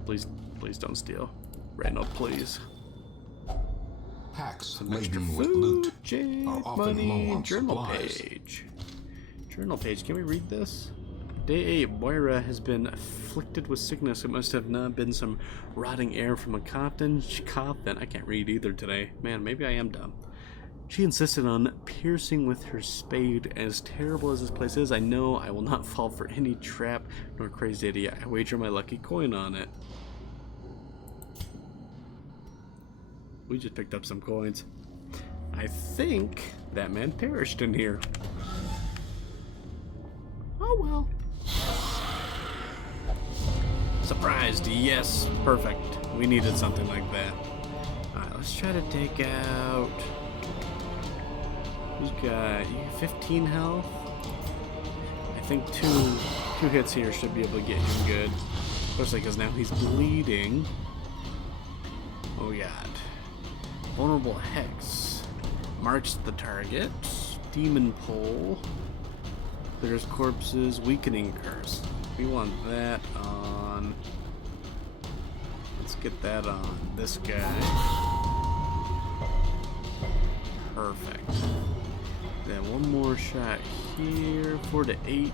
Please don't steal. Randall, please. Packs Some extra laden with food, loot jade, are often low money, on journal supplies. page. Journal page, can we read this? Day 8, Moira has been afflicted with sickness. It must have not been some rotting air from a coffin. I can't read either today. Man, maybe I am dumb. She insisted on piercing with her spade. As terrible as this place is, I know I will not fall for any trap nor crazy idiot. I wager my lucky coin on it. We just picked up some coins. I think that man perished in here. Oh well. Surprised, yes, perfect. We needed something like that. Alright, let's try to take out... Who's got 15 health? I think two hits here should be able to get him good. Especially because now he's bleeding. Oh god. Vulnerable Hex. Marks the target. Demon Pole. There's corpses. Weakening Curse. We want that on... Let's get that on this guy. Perfect. Then one more shot here. 4 to 8.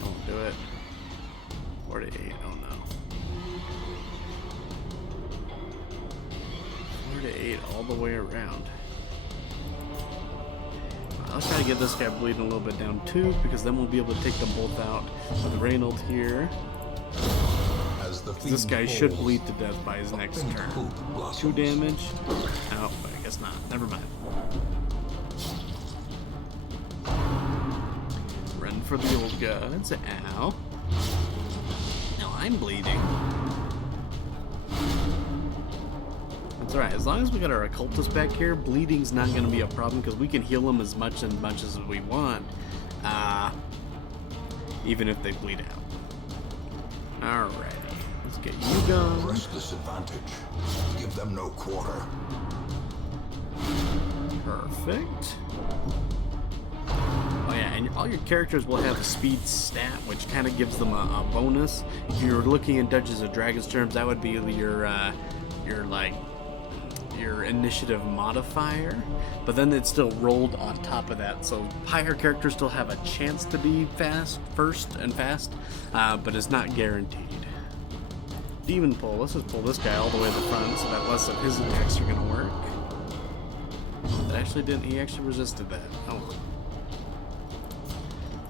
Don't do it. 4 to 8. Oh no. 4 to 8 all the way around. Let's try to get this guy bleeding a little bit down too, because then we'll be able to take them both out with Reynold here. This guy should bleed to death by his next turn. 2 damage. Oh, I guess not. Never mind. Run for the old gods. Ow. Now I'm bleeding. That's alright. As long as we got our occultist back here, bleeding's not going to be a problem because we can heal them as much as we want. Even if they bleed out. Alright. Let's get you going. Press this advantage. Give them no quarter. Perfect. Oh yeah, and all your characters will have a speed stat, which kind of gives them a bonus. If you're looking in Dungeons and Dragons terms, that would be your initiative modifier. But then it's still rolled on top of that, so higher characters still have a chance to be fast, but it's not guaranteed. Demon pull. Let's just pull this guy all the way to the front so that less of his attacks are going to work. That actually didn't. He actually resisted that. Oh.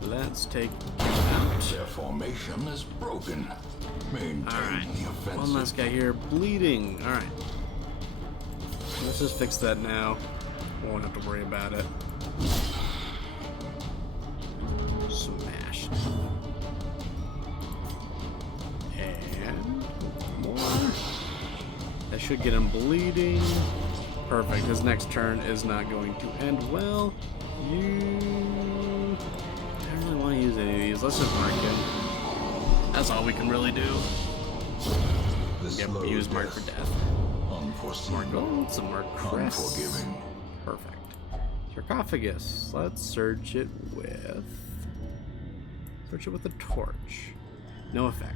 Let's take him out. Their formation is broken. Maintain the offensive. One last guy here. Bleeding. Alright. Let's just fix that now. We won't have to worry about it. Smash. That should get him bleeding. Perfect. His next turn is not going to end well. I don't really want to use any of these. Let's just mark him. That's all we can really do. Yep, use mark for death. Some more gold, some more crests. Perfect. Sarcophagus. Let's search it with a torch. No effect.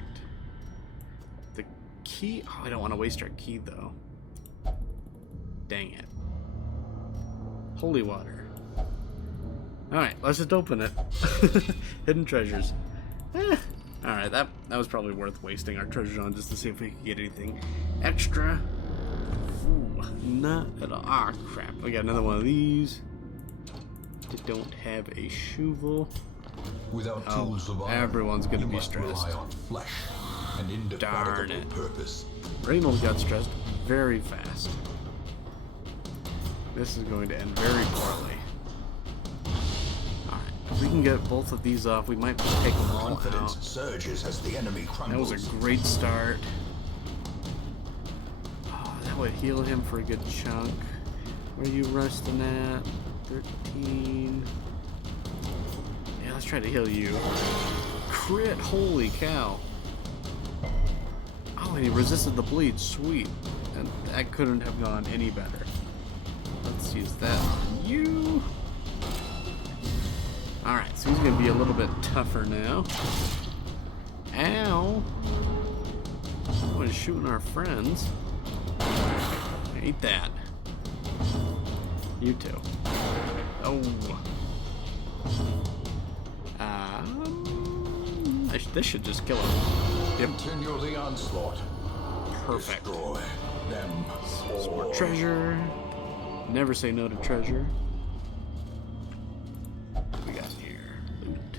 The key. Oh, I don't want to waste our key though. Dang it. Holy water. Alright, let's just open it. Hidden treasures. Alright, that was probably worth wasting our treasures on just to see if we could get anything extra. Ooh, not at all. Ah, crap. We got another one of these. They don't have a shovel. Without tools of iron, everyone's gonna be stressed. Rely on flesh and darn it. Purpose. Reynold got stressed very fast. This is going to end very poorly. Alright, if we can get both of these off, we might take them all out. Surges as the enemy crumbles. That was a great start. Oh, that would heal him for a good chunk. Where are you resting at? 13. Yeah, let's try to heal you. Crit, holy cow. Oh, and he resisted the bleed, sweet. And that couldn't have gone any better. Let's use that on you. Alright, so he's going to be a little bit tougher now. Ow. Someone is shooting our friends. Eat that. You too. Oh. This should just kill him. Yep. Continue the onslaught. Perfect. Destroy them. Some more treasure. Never say no to treasure. What we got here? Loot.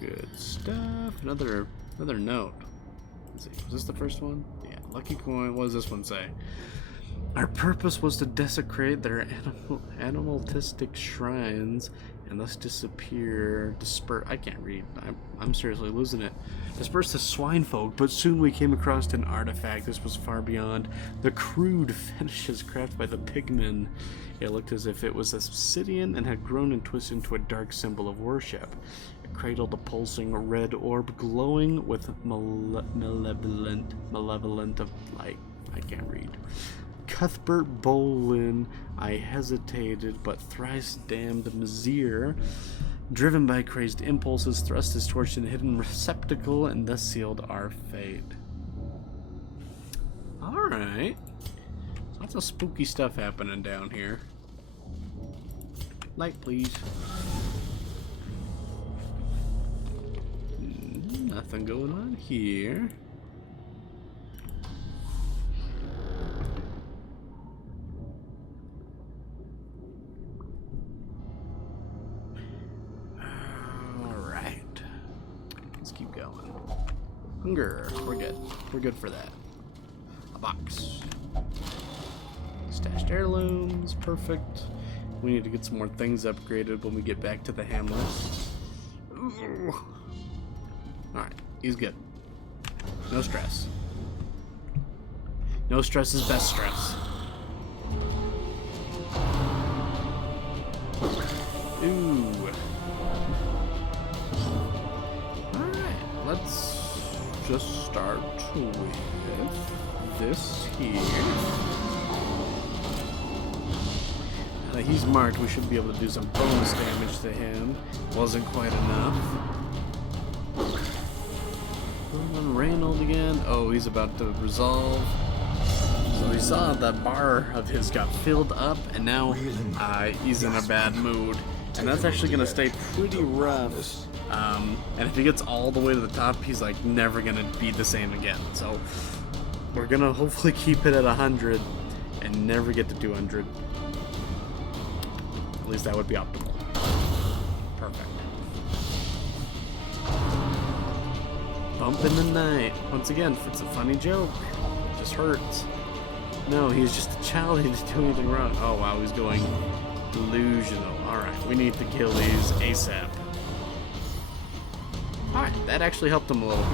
Good stuff. Another note. Let's see. Was this the first one? Yeah. Lucky coin. What does this one say? Our purpose was to desecrate their animalistic shrines and thus disperse. I can't read. I'm seriously losing it. Disperse the swine folk, but soon we came across an artifact. This was far beyond the crude finishes crafted by the pigmen. It looked as if it was obsidian and had grown and twisted into a dark symbol of worship. It cradled a pulsing red orb glowing with malevolent of light. I can't read. Cuthbert Bolin, I hesitated, but thrice damned Mizir, driven by crazed impulses, thrust his torch in a hidden receptacle and thus sealed our fate. Alright. Lots of spooky stuff happening down here. Light, please. Nothing going on here. Hunger. We're good. We're good for that. A box. Stashed heirlooms. Perfect. We need to get some more things upgraded when we get back to the hamlet. Alright, he's good. No stress. No stress is best stress. Ooh. Alright, let's just start with this here. He's marked. We should be able to do some bonus damage to him. Wasn't quite enough. On Reynold again. Oh, he's about to resolve. So we saw that bar of his got filled up, and now he's in a bad mood. And that's actually going to stay pretty rough. And if he gets all the way to the top, he's like never going to be the same again. So we're going to hopefully keep it at 100 and never get to 200. At least that would be optimal. Perfect. Bump in the night. Once again, it's a funny joke. It just hurts. No, he's just a child. He didn't do anything wrong. Oh, wow, he's going delusional. Alright, we need to kill these ASAP. Alright, that actually helped him a little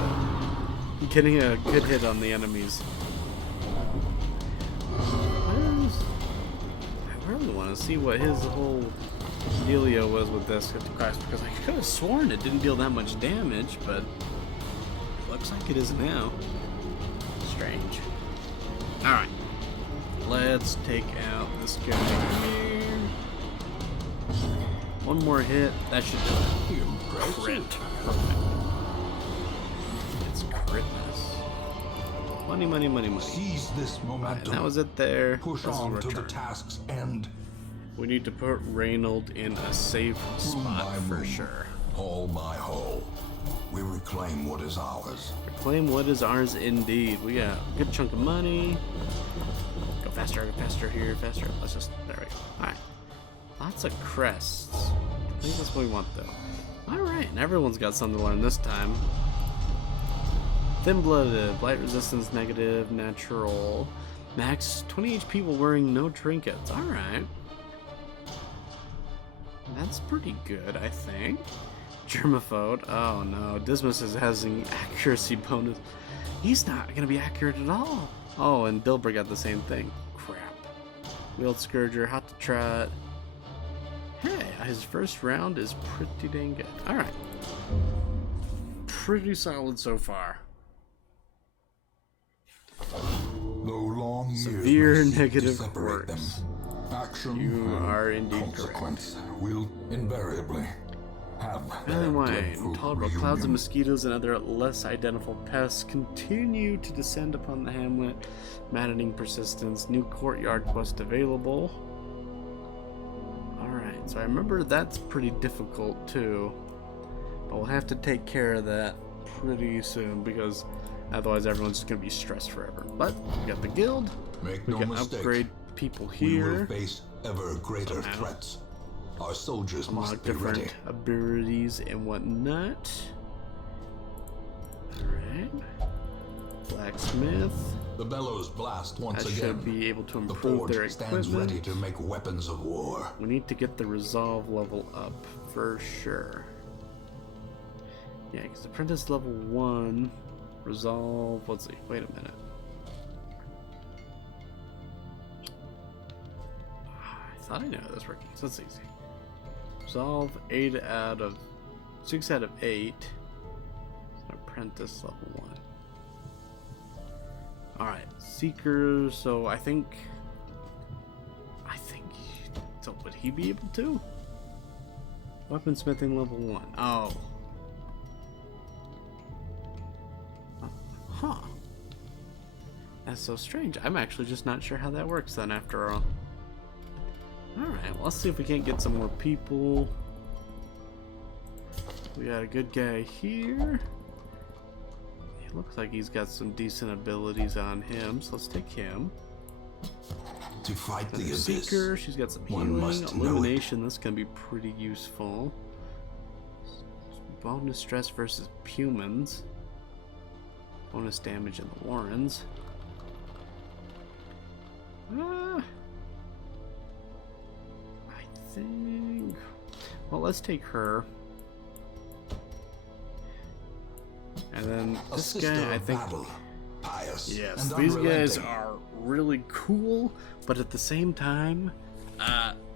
bit. Getting a good hit on the enemies. I really want to see what his whole dealio was with this class, because I could have sworn it didn't deal that much damage, but it looks like it is now. Strange. Alright. Let's take out this guy here. One more hit. That should do it. Crit. Perfect. It's critness. Money, money, money, money. Seize this momentum. Right, that was it there. Push on to the task's end. We need to put Reynold in a safe spot for sure. Hole by hole. We reclaim what is ours. Reclaim what is ours indeed. We got a good chunk of money. Go faster here, faster. Let's just, there we go. Alright. Lots of crests. I think that's what we want though. Alright, and everyone's got something to learn this time. Thin-blooded, blight resistance negative, natural. Max 20 HP while wearing no trinkets. Alright. That's pretty good, I think. Germaphobe. Oh no, Dismas has an accuracy bonus. He's not going to be accurate at all. Oh, and Dilber got the same thing. Crap. Wheeled Scourger, Hot to Trot. Hey, his first round is pretty dang good. Alright. Pretty solid so far. Though long Severe years negative separate them. quirks. Action You and are indeed consequence will invariably have their Wine, dreadful tolerable clouds of reunion. mosquitoes and other less identifiable pests continue to descend upon the hamlet. Maddening persistence. New courtyard quest available. Alright, so I remember that's pretty difficult too. But we'll have to take care of that pretty soon because otherwise everyone's just going to be stressed forever. But we got the guild. Make We no can mistake, upgrade people we will here. face ever greater Somehow. threats. Our soldiers Unlock must be ready. different abilities and whatnot. Alright. Blacksmith. The bellows blast once That again. should be able to The improve forge their stands equipment. ready to make weapons of war. We need to get the resolve level up for sure. Yeah, because apprentice level 1, resolve, let's see, wait a minute. I thought I knew how this worked, so that's easy. Resolve 6 out of 8. Apprentice level 1. Alright, Seeker, so I think, so would he be able to? Weaponsmithing level 1. Oh. Huh. That's so strange. I'm actually just not sure how that works then after all. Alright, well, let's see if we can't get some more people. We got a good guy here. It looks like he's got some decent abilities on him, so let's take him. To fight the abyss, Seeker, she's got some one healing, must know it. illumination, that's gonna be pretty useful. Bonus stress versus humans. Bonus damage in the Warrens. I think... Well, let's take her. And then this guy, I think... Yes, these guys are really cool, but at the same time,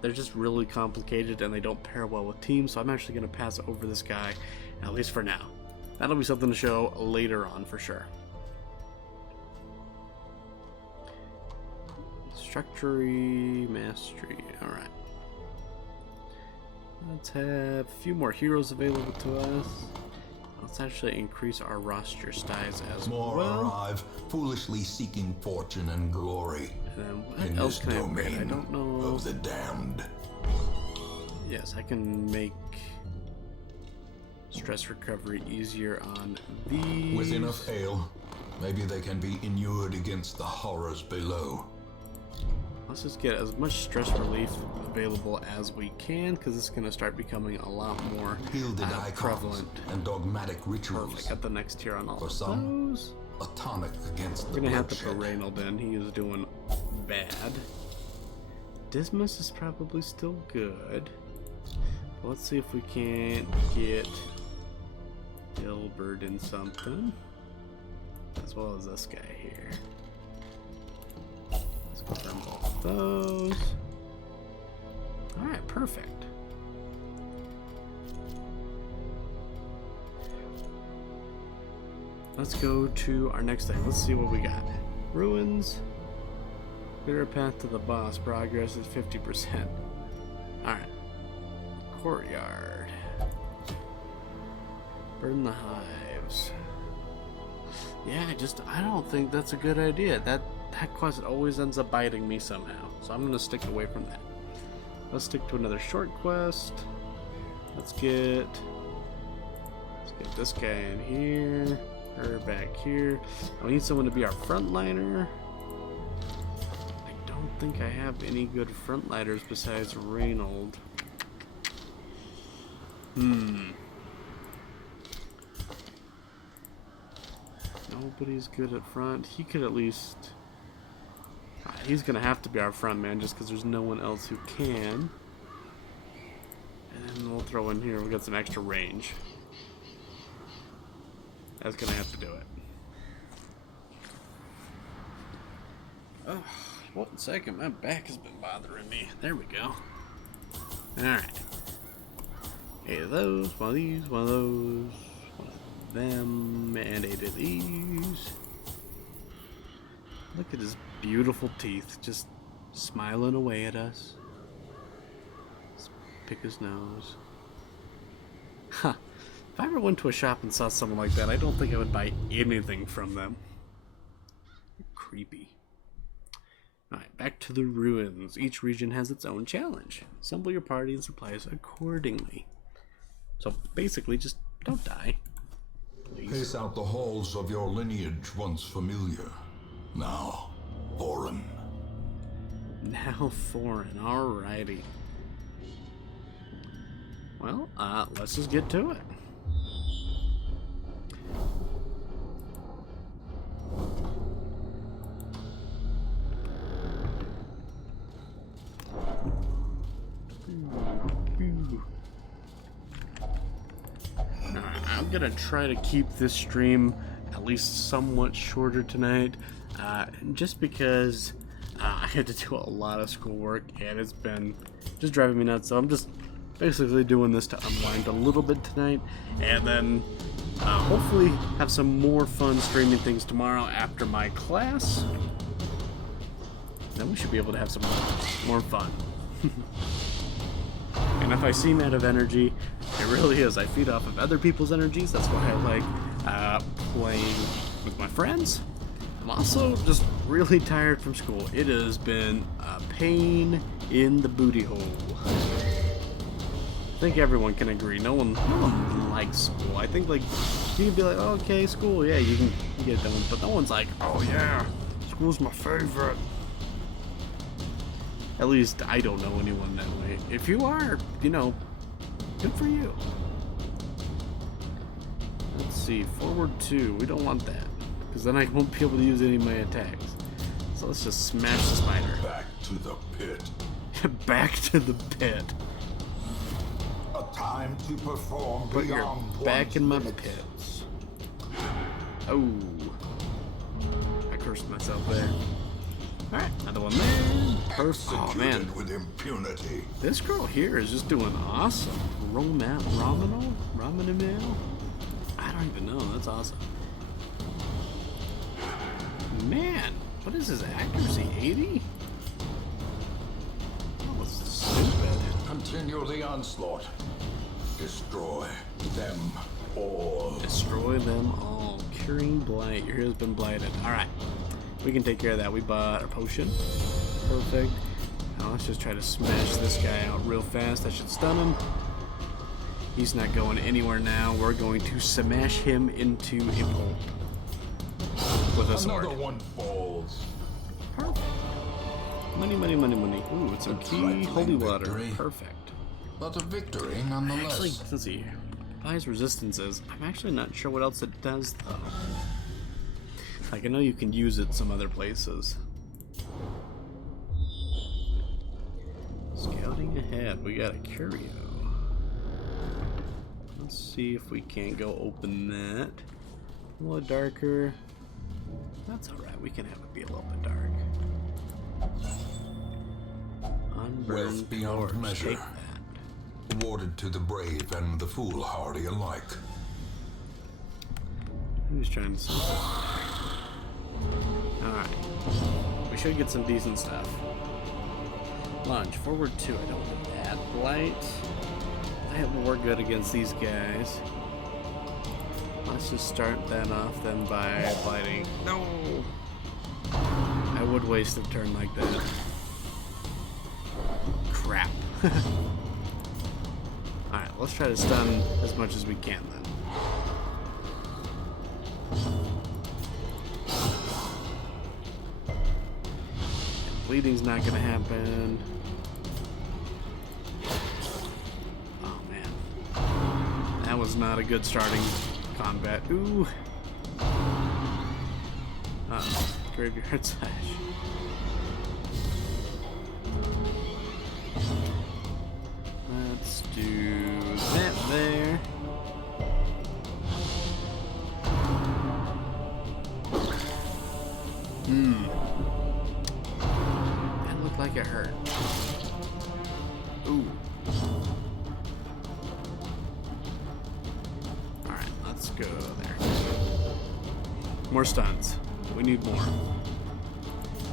they're just really complicated and they don't pair well with teams, so I'm actually going to pass over this guy, at least for now. That'll be something to show later on for sure. Structury, mastery, alright. Let's have a few more heroes available to us. Let's actually increase our roster size as More well. arrive, foolishly seeking fortune and glory. And then what in else this can I upgrade? domain I don't know. of the damned. Yes, I can make stress recovery easier on these. With enough ale, maybe they can be inured against the horrors below. Let's just get as much stress relief available as we can, because it's going to start becoming a lot more Gilded icons prevalent. and dogmatic rituals. Perfect. Got the next tier on all For of some, those. a tonic against We're the going to have to bloodshed. put Reynold in. He is doing bad. Dismas is probably still good. But let's see if we can't get Gilbert in something. As well as this guy here. Let's confirm both those. Alright, perfect. Let's go to our next thing. Let's see what we got. Ruins. Clear a path to the boss. Progress is 50%. Alright. Courtyard. Burn the hives. Yeah, I don't think that's a good idea. That quest always ends up biting me somehow. So I'm gonna stick away from that. Let's stick to another short quest. Let's get this guy in here. Her back here. We need someone to be our frontliner. I don't think I have any good frontliners besides Reynold. Nobody's good at front. He could at least... he's gonna have to be our front man just because there's no one else who can. And then we'll throw in here, we got some extra range. That's gonna have to do it. Oh, 1 second, my back has been bothering me. There we go. Alright. 8 of those, 1 of these, 1 of those, 1 of them, and 8 of these. Look at his beautiful teeth, just smiling away at us. Let's pick his nose. Huh. If I ever went to a shop and saw someone like that, I don't think I would buy anything from them. Creepy. Alright, back to the ruins. Each region has its own challenge. Assemble your party and supplies accordingly. So basically, just don't die. Please. Pace out the halls of your lineage once familiar. Now, foreign. Now foreign, alrighty. Well, let's just get to it. I'm gonna try to keep this stream at least somewhat shorter tonight, just because I had to do a lot of schoolwork and it's been just driving me nuts. So I'm just basically doing this to unwind a little bit tonight, and then hopefully have some more fun streaming things tomorrow after my class. Then we should be able to have some more fun. And if I seem out of energy, it really is. I feed off of other people's energies. That's why I like playing with my friends. I'm also just really tired from school. It has been a pain in the booty hole. I think everyone can agree. No one likes school. I think like you can be like, oh, okay, school, yeah, you can get it done, but no one's like, oh yeah, school's my favorite. At least I don't know anyone that way. If you are, you know, good for you. Let's see, forward 2. We don't want that. because then I won't be able to use any of my attacks. So let's just smash the spider. Back to the pit. Back to the pit. A time to perform But you're beyond back one's in my limits. pits. Oh. I cursed myself there. Alright, another one there. Perfect. Oh man. Executed with impunity. This girl here is just doing awesome. Romano? I don't even know. That's awesome. Man, what is his accuracy? 80? That was stupid. Continue the onslaught. Destroy them all. Destroy them all. Curing blight. Your hero's been blighted. Alright. We can take care of that. We bought a potion. Perfect. Now let's just try to smash this guy out real fast. That should stun him. He's not going anywhere now. We're going to smash him into a pulp. With a sword. Another one falls. Perfect. Money, money, money, money. Ooh, it's a key trifling holy water. victory. Perfect. But a victory nonetheless. Actually, let's see. Applies resistances. I'm actually not sure what else it does, though. Like, I know you can use it some other places. Scouting ahead. We got a curio. Let's see if we can't go open that. A little darker. That's alright. We can have it be a little bit dark. Unburned Wealth beyond torch. measure. Take that. Awarded to the brave and the foolhardy alike. Who's trying to sell that? Alright. We should get some decent stuff. Launch. Forward 2. I don't want that. Blight. We're good against these guys. Let's just start that off then by blighting. No! I would waste a turn like that. Crap. Alright, let's try to stun as much as we can then. Bleeding's not gonna happen. Oh man. That was not a good starting combat. Ooh. Graveyard slash. Let's do that there. That looked like it hurt. Ooh. Alright, let's go there. More stuns. We need more.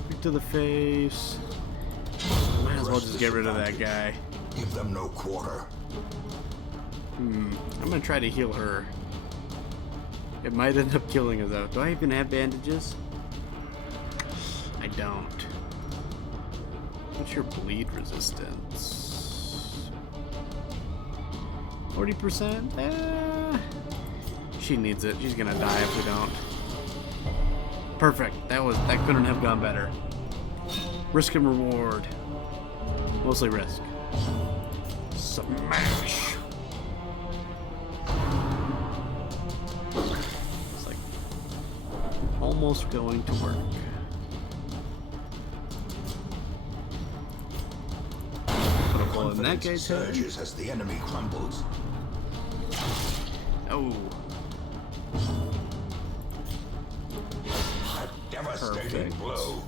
Kick to the face. Might as well just get rid of that guy. Give them no quarter. I'm gonna try to heal her. It might end up killing her though. Do I even have bandages? I don't. What's your bleed resistance? 40%? She needs it. She's gonna die if we don't. Perfect. That couldn't have gone better. Risk and reward. Mostly risk. Smash. It's like almost going to work. Put a bullet in that guy's head. Surges as the enemy crumbles. Oh. A devastating Perfect. blow.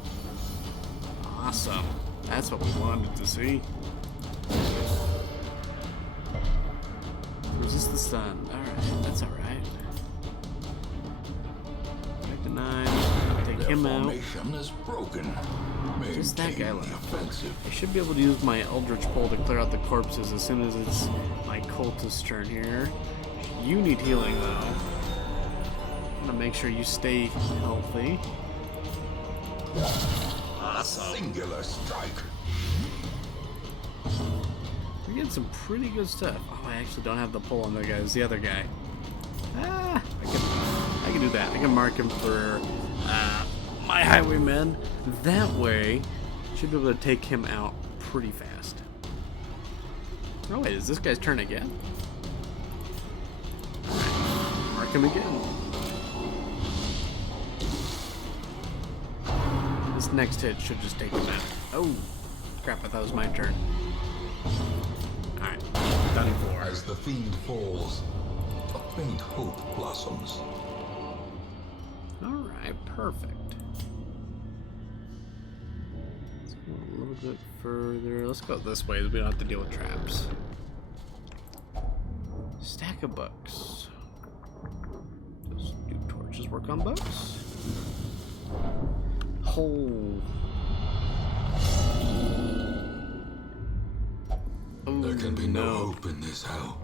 Awesome. That's what we wanted to see. Resist the stun. Alright, that's alright. Back to 9. Take Their him out. formation is broken. Just that guy Maintain the left. offensive. I should be able to use my Eldritch Pole to clear out the corpses as soon as it's my cultist turn here. You need healing though. I'm gonna make sure you stay healthy. Awesome. Singular strike. We're getting some pretty good stuff. Oh, I actually don't have the pull on that guy. It's the other guy. I can do that. I can mark him for my highwaymen. That way, should be able to take him out pretty fast. Oh wait, is this guy's turn again? Alright, mark him again. This next hit should just take him out. Oh, crap, I thought it was my turn. Alright, done for. As the fiend falls, a faint hope blossoms. Alright, perfect. Let's go a little bit further. Let's go this way so we don't have to deal with traps. Stack of books. Just do torches work on books? Hole. Oh, There can be no hope in this hell.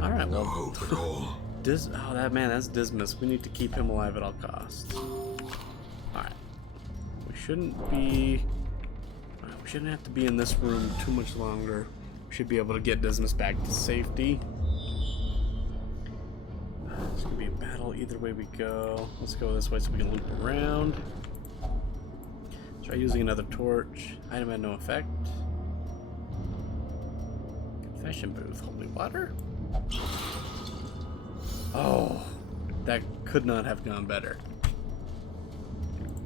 Alright, No well. hope at all. Oh, that's Dismas. We need to keep him alive at all costs. Alright. We shouldn't be... we shouldn't have to be in this room too much longer. We should be able to get Dismas back to safety. It's gonna be a battle either way we go. Let's go this way so we can loop around. Try using another torch. Item had no effect. Confession booth. Holy water? Oh, that could not have gone better.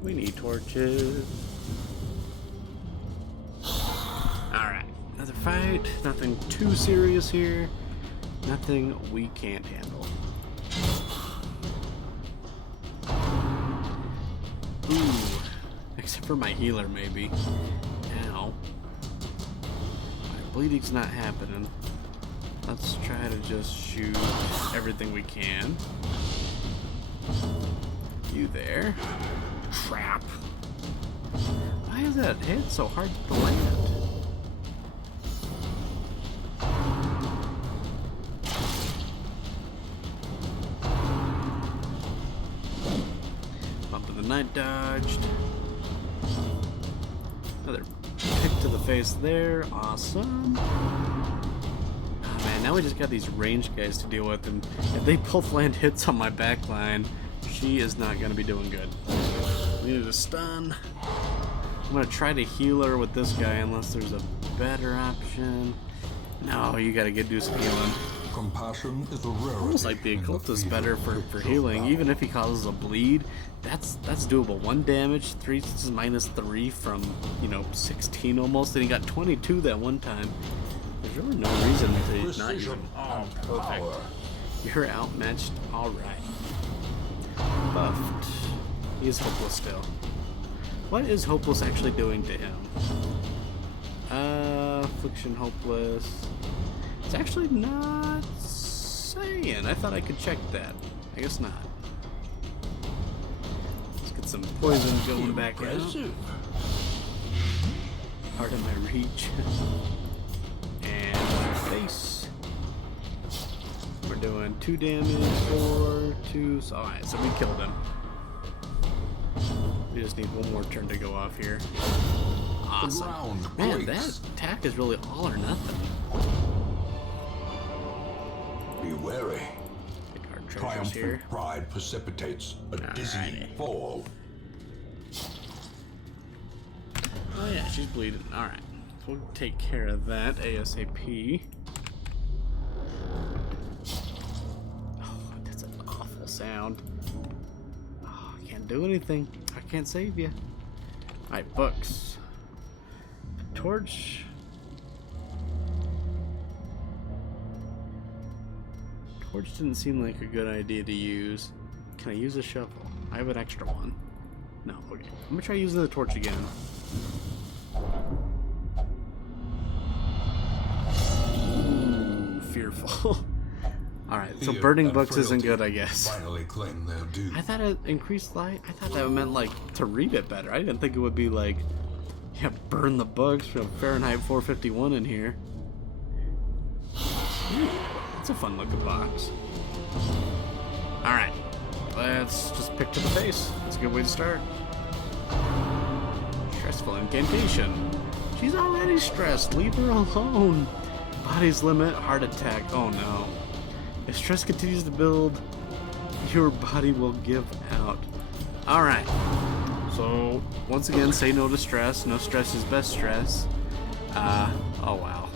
We need torches. Alright, another fight. Nothing too serious here. Nothing we can't handle. Ooh, except for my healer, maybe. Ow. My bleeding's not happening. Let's try to just shoot everything we can. You there. Trap. Why is that hit so hard to land? Bump of the night dodged. Another pick to the face there. Awesome. Now we just got these ranged guys to deal with, and if they both land hits on my backline, she is not going to be doing good. We need a stun. I'm going to try to heal her with this guy unless there's a better option. No, you got to do some healing. Compassion is a rarity. Almost like the occultist better for healing. Even if he causes a bleed, that's doable. 1 damage, 3 this is -3 from 16 almost, and he got 22 that one time. There's really no reason to not use him. Oh, perfect. You're outmatched. Alright. Buffed. He is hopeless still. What is hopeless actually doing to him? Affliction hopeless. It's actually not saying. I thought I could check that. I guess not. Let's get some poison going back out. Hard in my reach. And face. We're doing 2 damage, 4, 2. So, alright, so we killed him. We just need one more turn to go off here. Awesome. Man, that attack is really all or nothing. Be wary. Take our treasures Triumphant here. pride precipitates a dizzying fall. Oh yeah, she's bleeding. Alright. So we'll take care of that ASAP. Oh, that's an awful sound. Oh, I can't do anything. I can't save you. Alright, books. Torch. Torch didn't seem like a good idea to use. Can I use a shovel? I have an extra one. No, okay. I'm gonna try using the torch again. Ooh, fearful. Alright, so burning books isn't good, I guess. Finally claim their due. I thought it increased light. I thought that meant like to read it better. I didn't think it would be like, yeah, burn the books from Fahrenheit 451 in here. Ooh, that's a fun looking box. Alright, let's just pick to the face. That's a good way to start. Stressful incantation. She's already stressed. Leave her alone. Body's limit, heart attack. Oh no. If stress continues to build, your body will give out. Alright. So, once again, say no to stress. No stress is best stress. Oh wow.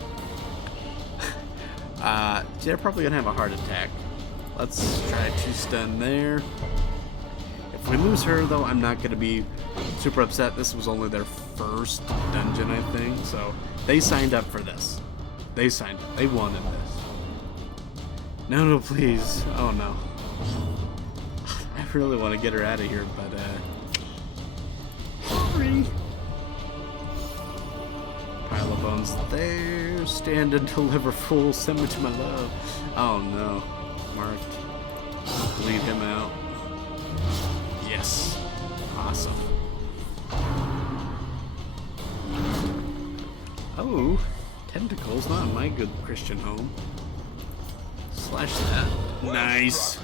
They're probably gonna have a heart attack. Let's try to stun there. If we lose her, though, I'm not gonna be super upset. This was only their first dungeon, I think, so they signed up for this. They signed up. They wanted this. No, no, please. Oh, no. I really want to get her out of here, but, sorry. Pile of bones there. Stand and deliver full. Send me to my love. Oh, no. Marked. Leave him out. Yes. Awesome. Oh, tentacles, not my good Christian home. Slash that. Nice.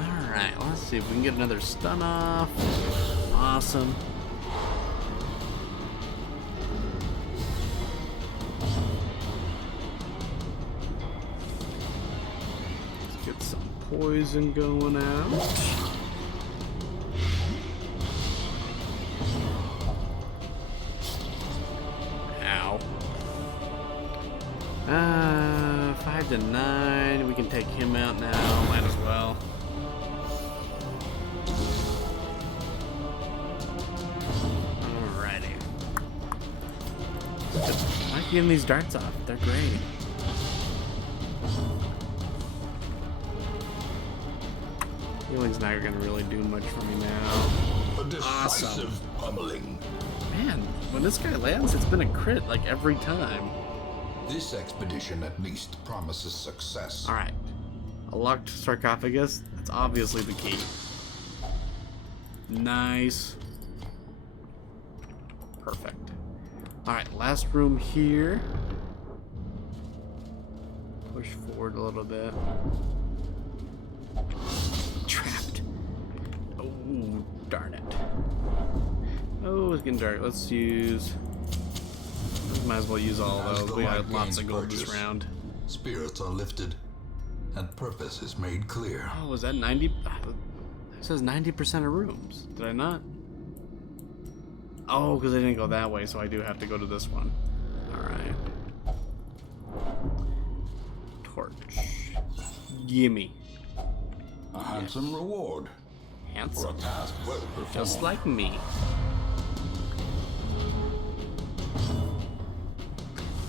Alright, let's see if we can get another stun off. Awesome. Let's get some poison going out. Ow. 5 to 9. We can take him out now. Might as well. Alrighty. I like getting these darts off. They're great. Healing's not going to really do much for me now. A decisive pummeling. Man, when this guy lands, it's been a crit like every time. This expedition at least promises success. Alright. A locked sarcophagus? That's obviously the key. Nice. Perfect. Alright, last room here. Push forward a little bit. Trapped. Oh, darn it. Oh, it's getting dark. Let's use... Might as well use all of those. We got lots of gold this round. Spirits are lifted, and purpose is made clear. Oh, was that 90? It says 90% of rooms. Did I not? Oh, because I didn't go that way, so I do have to go to this one. Alright. Torch. Gimme. A handsome reward for a Handsome. task well performed. Just like me.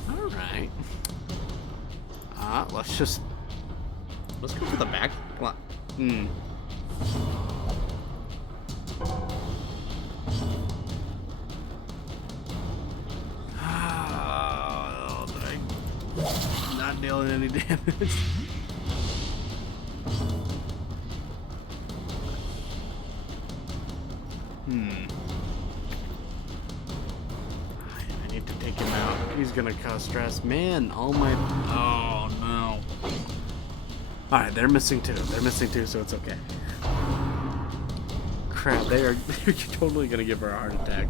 Alright. Let's go for the back. Hmm. Oh, I'm not dealing any damage. I need to take him out. He's gonna cause stress. Man, all my... Oh, no. Alright, they're missing two. They're missing two, so it's okay. Crap, they're totally gonna give her a heart attack.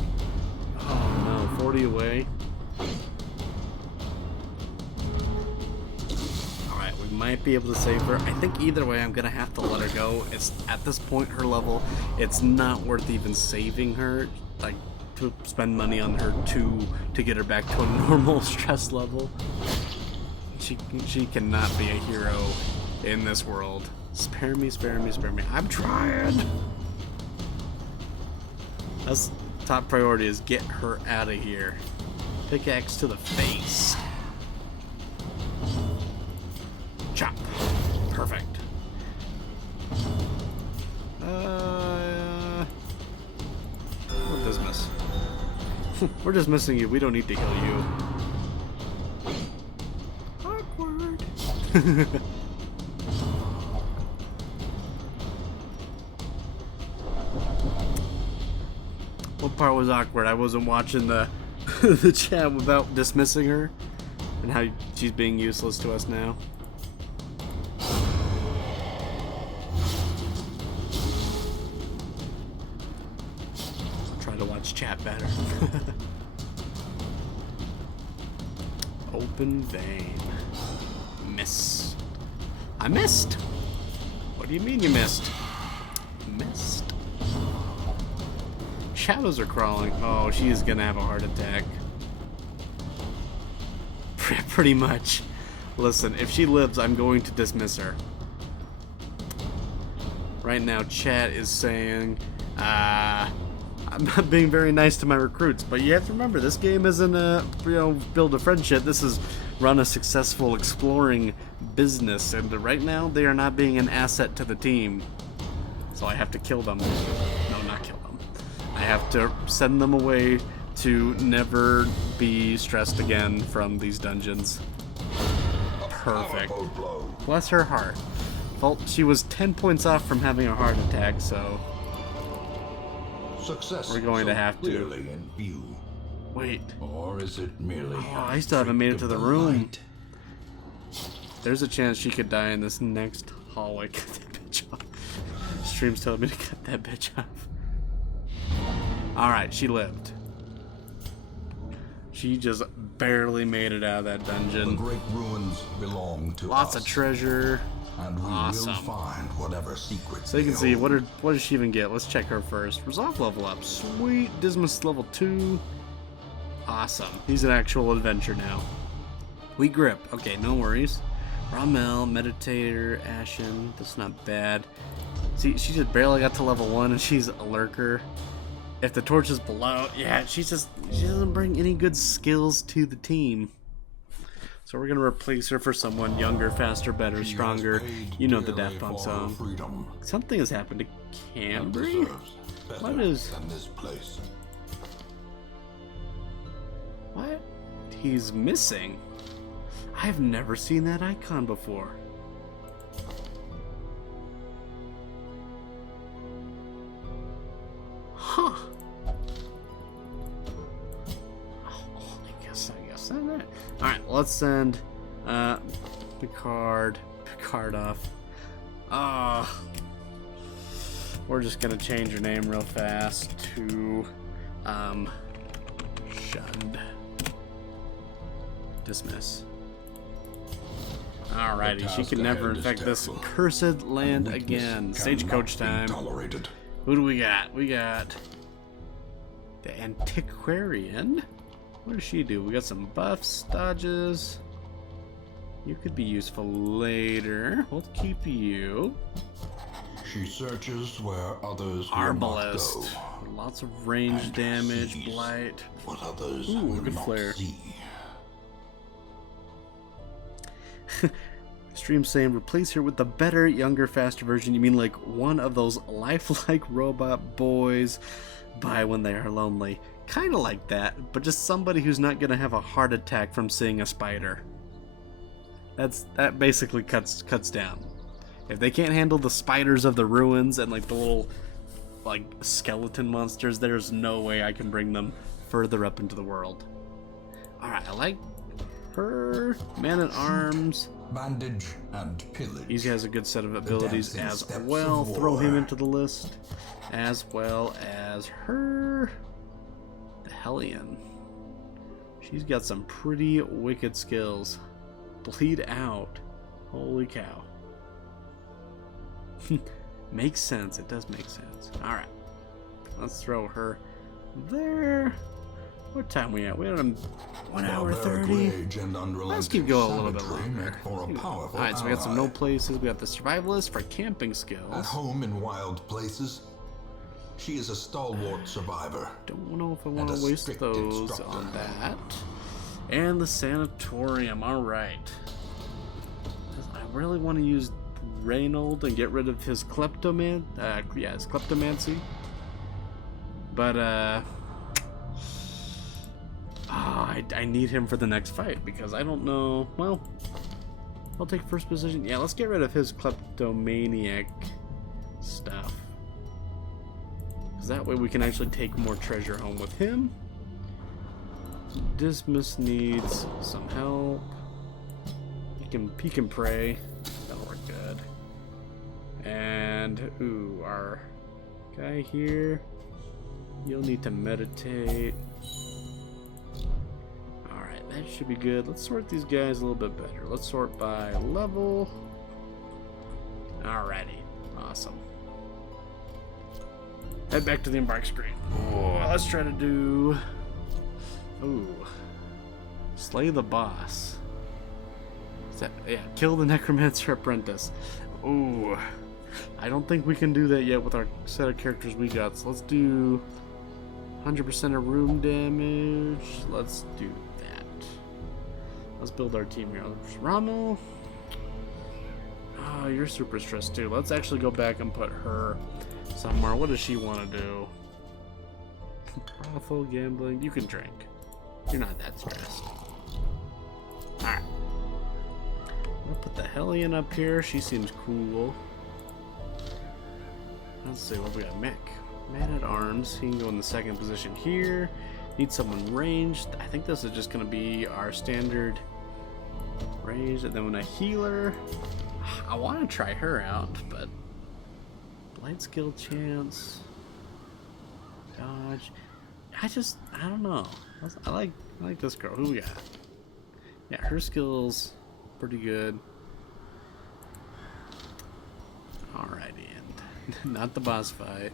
Oh, no. 40 away. Alright, we might be able to save her. I think either way, I'm gonna have to let her go. It's at this point, her level, it's not worth even saving her. Like, to spend money on her to get her back to a normal stress level. She cannot be a hero in this world. Spare me, spare me, spare me. I'm trying. That's top priority, is get her out of here. Pickaxe to the face. Chop. Perfect. We'll dismiss. We're just missing you. We don't need to heal you. Awkward. What part was awkward? I wasn't watching the the chat about dismissing her and how she's being useless to us now. Try to watch chat better. Open vein. Miss. I missed. What do you mean you missed? Missed. Shadows are crawling. Oh, she is gonna have a heart attack. Pretty much. Listen, if she lives, I'm going to dismiss her. right now chat is saying, I'm not being very nice to my recruits, but you have to remember, this game isn't a, build a friendship. This is run a successful exploring business, and right now they are not being an asset to the team. So I have to kill them. No, not kill them. I have to send them away to never be stressed again from these dungeons. Perfect. Bless her heart. Well, she was 10 points off from having a heart attack, so Success we're going to have to. In view. Wait. Or is it merely I still haven't made it to the room. There's a chance she could die in this next hallway. Cut that bitch off. Stream's telling me to cut that bitch off. Alright, she lived. She just barely made it out of that dungeon. The great ruins belong to Lots us, of treasure. and we Awesome. will find whatever secrets. So you can they see, hold. what does she even get? Let's check her first. Resolve level up. Sweet. Dismas level 2. Awesome. He's an actual adventure now. We grip. Okay, no worries. Ramel, Meditator, Ashen. That's not bad. See, she just barely got to level 1 and she's a lurker. If the torch is below, yeah, she doesn't bring any good skills to the team. So we're gonna replace her for someone younger, faster, better, She stronger. has paid You know the dearly Daft Punk for song. freedom, Something has happened to and Cambry? deserves better What is... than this place. What? He's missing. I've never seen that icon before. Huh. Oh, I guess that. Alright, let's send Picard off. We're just gonna change her name real fast to Shunned. Dismiss. Alrighty, she can never infect this cursed land again. Stagecoach time. Tolerated. Who do we got? We got the Antiquarian. What does she do? We got some buffs, dodges. You could be useful later. We'll keep you. She searches where others will Arbalist. not go. Lots of range And damage, sees blight. What others Ooh, will good not flare. see. Stream saying replace her with the better, younger, faster version. You mean like one of those lifelike robot boys by when they are lonely. Kind of like that, but just somebody who's not going to have a heart attack from seeing a spider. That basically cuts down. If they can't handle the spiders of the ruins and like the little like skeleton monsters, there's no way I can bring them further up into the world. Alright, I like her. Man at Arms. Bandage and pillage. He has a good set of abilities dancing as steps well. of Throw him war. into the list. As well as her. The Hellion. She's got some pretty wicked skills. Bleed out. Holy cow. Makes sense. It does make sense. Alright. Let's throw her there. What time we at? We're at 1 hour 30. Let's keep going a little bit longer. Alright, so we got some no places. We got the survivalist for camping At skills. home in wild places, she is a stalwart survivor. Don't know if I want And to a waste strict those instructor. on that. And the sanatorium. Alright. I really want to use Reynold and get rid of his kleptomancy. But, I need him for the next fight because I don't know. Well, I'll take first position. Yeah, let's get rid of his kleptomaniac stuff. Because that way we can actually take more treasure home with him. Dismas needs some help. He can pray. That'll work good. And ooh, our guy here, you'll need to meditate. Alright, that should be good. Let's sort these guys a little bit better. Let's sort by level. Alrighty. Awesome. Head back to the embark screen. Oh, let's try to do... Ooh. Slay the boss. Is that... Yeah, kill the necromancer apprentice. Ooh. I don't think we can do that yet with our set of characters we got. So let's do 100% of room damage. Let's do that. Let's build our team here. Rommel. Oh, you're super stressed too. Let's actually go back and put her somewhere. What does she want to do? Brothel, gambling. You can drink. You're not that stressed. Alright. I'll put the Hellion up here. She seems cool. Let's see what we got. Mech. Man at arms. He can go in the second position here. Need someone ranged. I think this is just going to be our standard range. And then when a healer, I want to try her out, but light skill chance, dodge. I don't know. I like this girl. Who we got? Yeah, her skills pretty good. Alrighty, and not the boss fight.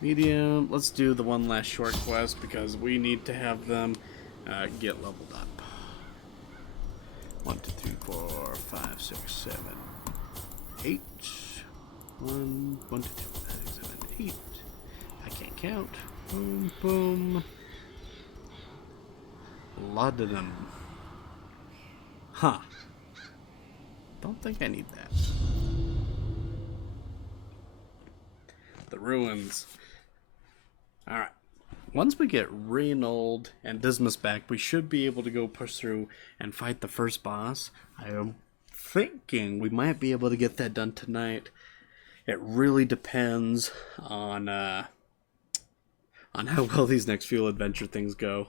Medium. Let's do the one last short quest because we need to have them get leveled up. 1, 2, 3, 4, 5, 6, 7, 8. 1, 2, 3, 4, 5, 6, 7, 8. I can't count. Boom, boom. A lot of them. Huh. Don't think I need that. The ruins. Alright. Once we get Reynold and Dismas back, we should be able to go push through and fight the first boss. I am thinking we might be able to get that done tonight. It really depends on how well these next few adventure things go.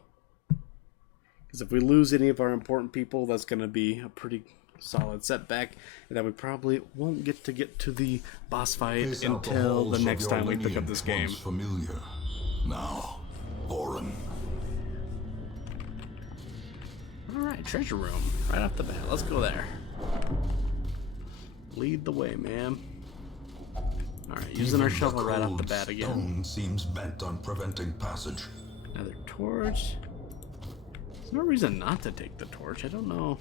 Because if we lose any of our important people, that's going to be a pretty solid setback, and that we probably won't get to the boss fight until the next time we pick up this game. Familiar, now foreign. Alright, treasure room. Right off the bat. Let's go there. Lead the way, man. Alright, using our shovel right off the bat again. Stone seems bent on preventing passage. Another torch. There's no reason not to take the torch. I don't know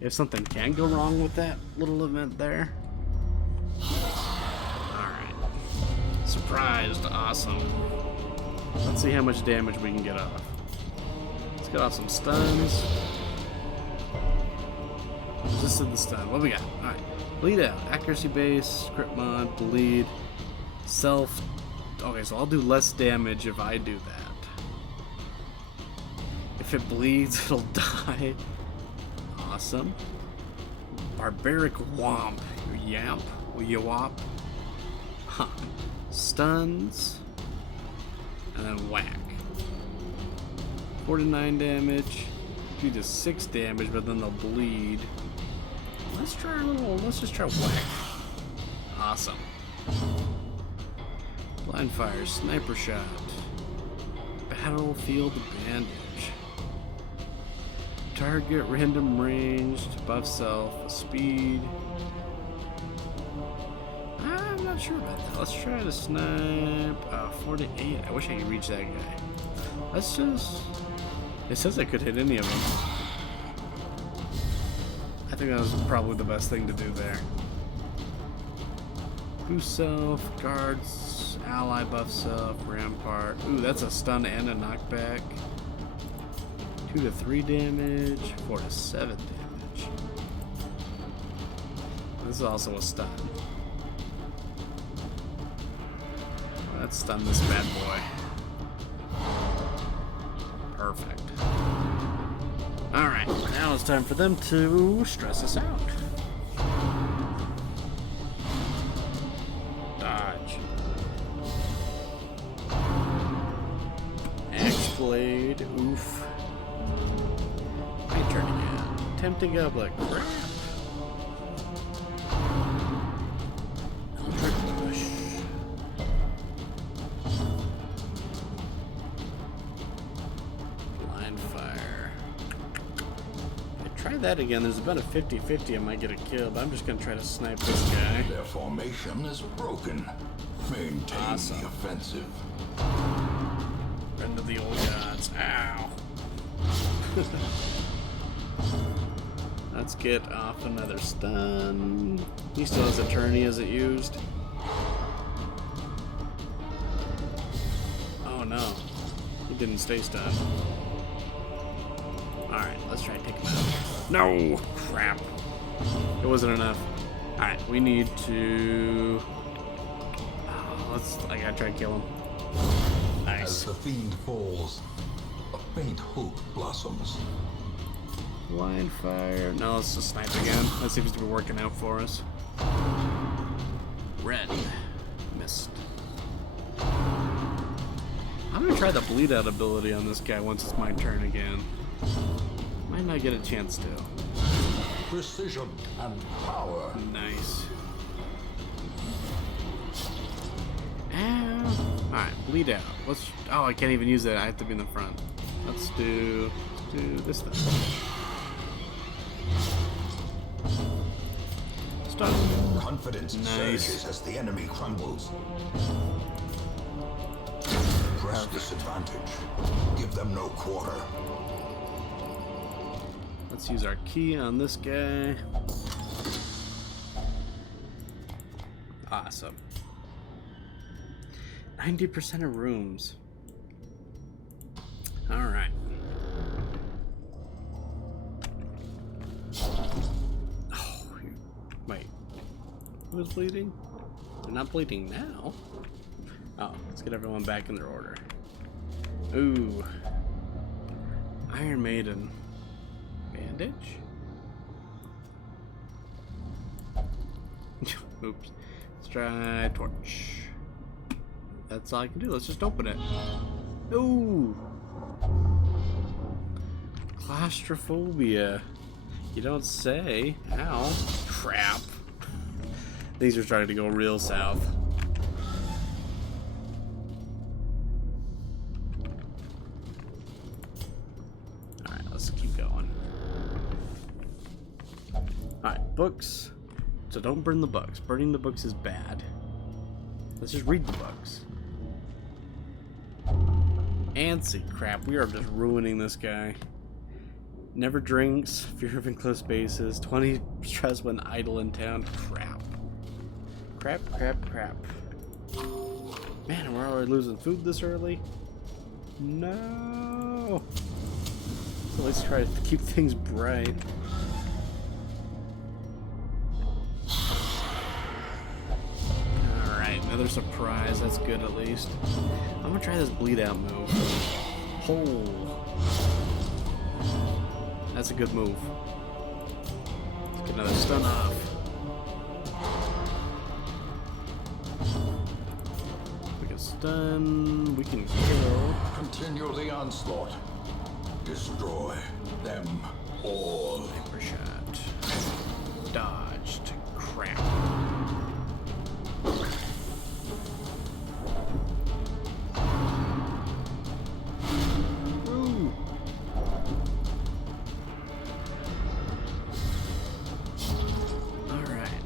if something can go wrong with that little event there. Alright. Surprised. Awesome. Let's see how much damage we can get off. Let's get off some stuns. Resisted the stun. What do we got? Alright. Bleed out. Accuracy base. Script mod. Bleed. Self. Okay, so I'll do less damage if I do that. If it bleeds, it'll die. Awesome. Barbaric Womp. Yamp. Yawop. Huh. Stuns. And then whack. 49 damage. Do just 6 damage, but then they'll bleed. Let's just try whack. Awesome. Blind fire, sniper shot. Battlefield bandage. Target random ranged, buff self, speed. I'm not sure about that. Let's try to snipe. 48. I wish I could reach that guy. Let's just. It says I could hit any of them. I think that was probably the best thing to do there. Boost self, guards, ally buff self, rampart. Ooh, that's a stun and a knockback. 2 to 3 damage, 4 to 7 damage. This is also a stun. Let's stun this bad boy. Perfect. Alright, now it's time for them to stress us out. Dodge. X-Blade. Oof. My turn again. Tempting goblet. Crap. Electric push. Blind fire. If I try that again, there's about a 50-50 I might get a kill, but I'm just gonna try to snipe this guy. Their formation is broken. Maintain Awesome. the offensive. Friend of the old gods. Ow. Let's get off another stun. He still has a turn he hasn't used. Oh no. He didn't stay stunned. Alright, let's try to take him out. No! Crap. It wasn't enough. Alright, we need to... I gotta try to kill him. Nice. As the fiend falls, a faint hope blossoms. Blind fire. No, let's just snipe again. That seems to be working out for us. Red. Missed. I'm gonna try the bleed out ability on this guy once it's my turn again. Might not get a chance to. Precision and power. Nice. Alright, bleed out. Let's. Oh, I can't even use that. I have to be in the front. Let's do this then. Stun. Confidence Nice. surges as the enemy crumbles. Press disadvantage. Give them no quarter. Let's use our key on this guy. Awesome. 90% of rooms. Alright. Oh, wait. Who's bleeding? They're not bleeding now. Oh, let's get everyone back in their order. Ooh. Iron Maiden. Bandage? Oops. Let's try torch. That's all I can do. Let's just open it. Ooh. Claustrophobia. You don't say. Ow. Crap. These are starting to go real south. Alright, let's keep going. Alright, books. So don't burn the books. Burning the books is bad. Let's just read the books. Antsy. Crap, we are just ruining this guy. Never drinks. Fear of enclosed spaces. 20 stress when idle in town. Crap. Crap, crap, crap. Man, we're already losing food this early? No! So let's try to keep things bright. Another surprise, that's good at least. I'm gonna try this bleed out move. Oh. That's a good move. Let's get another stun off. We can stun, we can kill. Continue the onslaught. Destroy them all. Hyper shot. Dodged. Crap.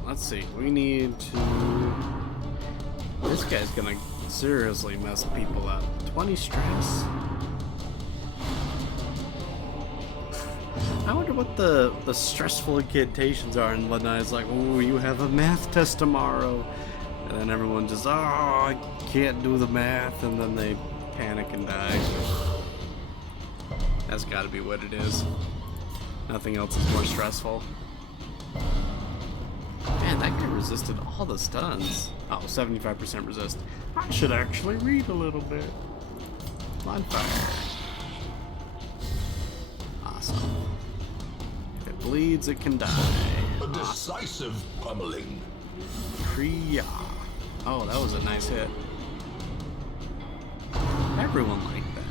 Let's see, we need to... This guy's gonna seriously mess people up. 20 stress? I wonder what the stressful incantations are and whatnot. It's like, oh, you have a math test tomorrow. And then everyone just, oh, I can't do the math. And then they panic and die. That's gotta be what it is. Nothing else is more stressful. Man, that guy resisted all the stuns. Oh, 75% resist. I should actually read a little bit. On fire. Awesome. If it bleeds, it can die. A decisive pummeling. Kriya. Oh, that was a nice hit. Everyone liked that.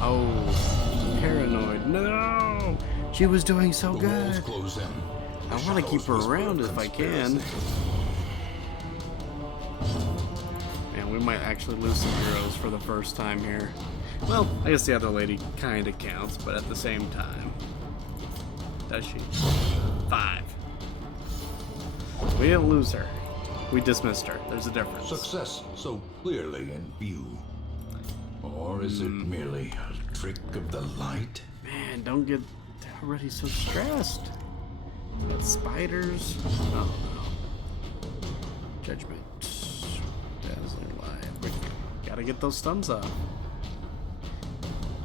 Oh, paranoid. No! She was doing so The good. walls close in. I want to keep her around if I can. Man, we might actually lose some heroes for the first time here. Well, I guess the other lady kind of counts, but at the same time. Does she? 5. We didn't lose her. We dismissed her. There's a difference. Success so clearly in view. Or is it merely a trick of the light? Man, don't get already so stressed. We got spiders. Oh no. Judgment. Dazzling light. Gotta get those stuns up.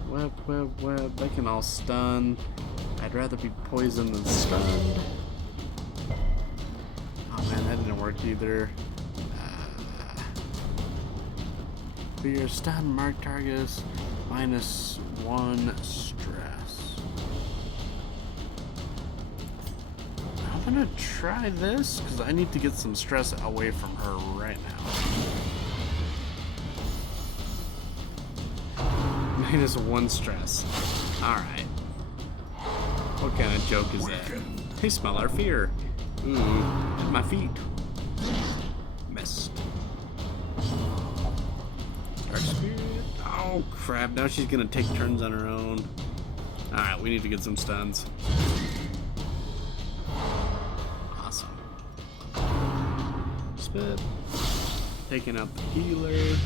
Web, web, web. They can all stun. I'd rather be poisoned than stunned. Oh man, that didn't work either. For your stun, mark targets -1 stress. I'm gonna try this because I need to get some stress away from her right now. -1 stress. Alright. What kind of joke is that? They smell our fear. At my feet. Missed. Dark Spirit. Oh crap, now she's gonna take turns on her own. Alright, we need to get some stuns. Awesome. Spit. Taking out the healer.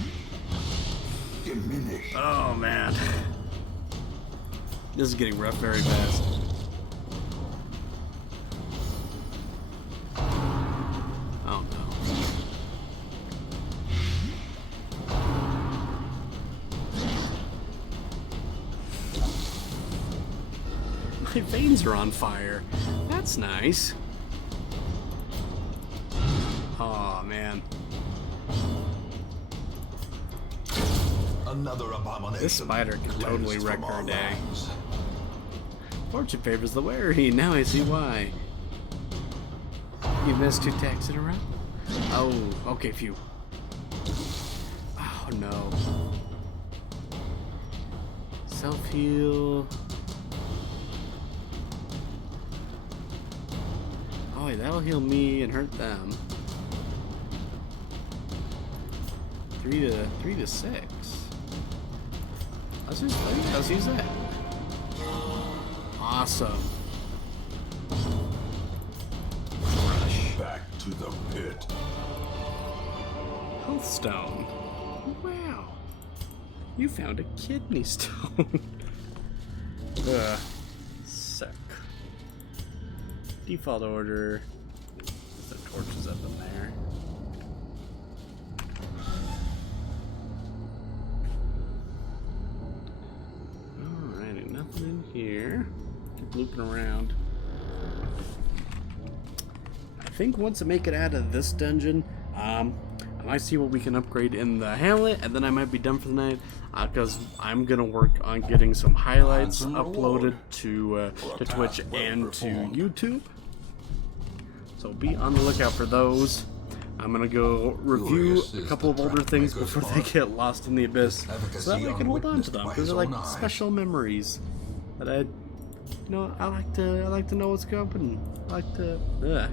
Diminish. Oh man. This is getting rough very fast. Oh no. My veins are on fire. That's nice. Oh man. Another abomination. This spider can totally cleansed wreck from our our day. lands. Fortune favors the wary. Now I see why. You missed 2 attacks in a row? Oh, okay, phew. Oh no. Self-heal. Oh wait, that'll heal me and hurt them. 3 to 6. Let's use that. Awesome. Rush. Back to the pit. Health stone. Wow. You found a kidney stone. Ugh. Sick. Default order. The torches up in there. Alrighty, nothing in here. Keep looping around. I think once I make it out of this dungeon, I might see what we can upgrade in the Hamlet, and then I might be done for the night, because I'm gonna work on getting some highlights uploaded to Twitch and to YouTube. So be on the lookout for those. I'm gonna go review a couple of older things before they get lost in the abyss, so that way I can hold on to them, because they're like special memories that I like to know what's going. I like to. Ugh.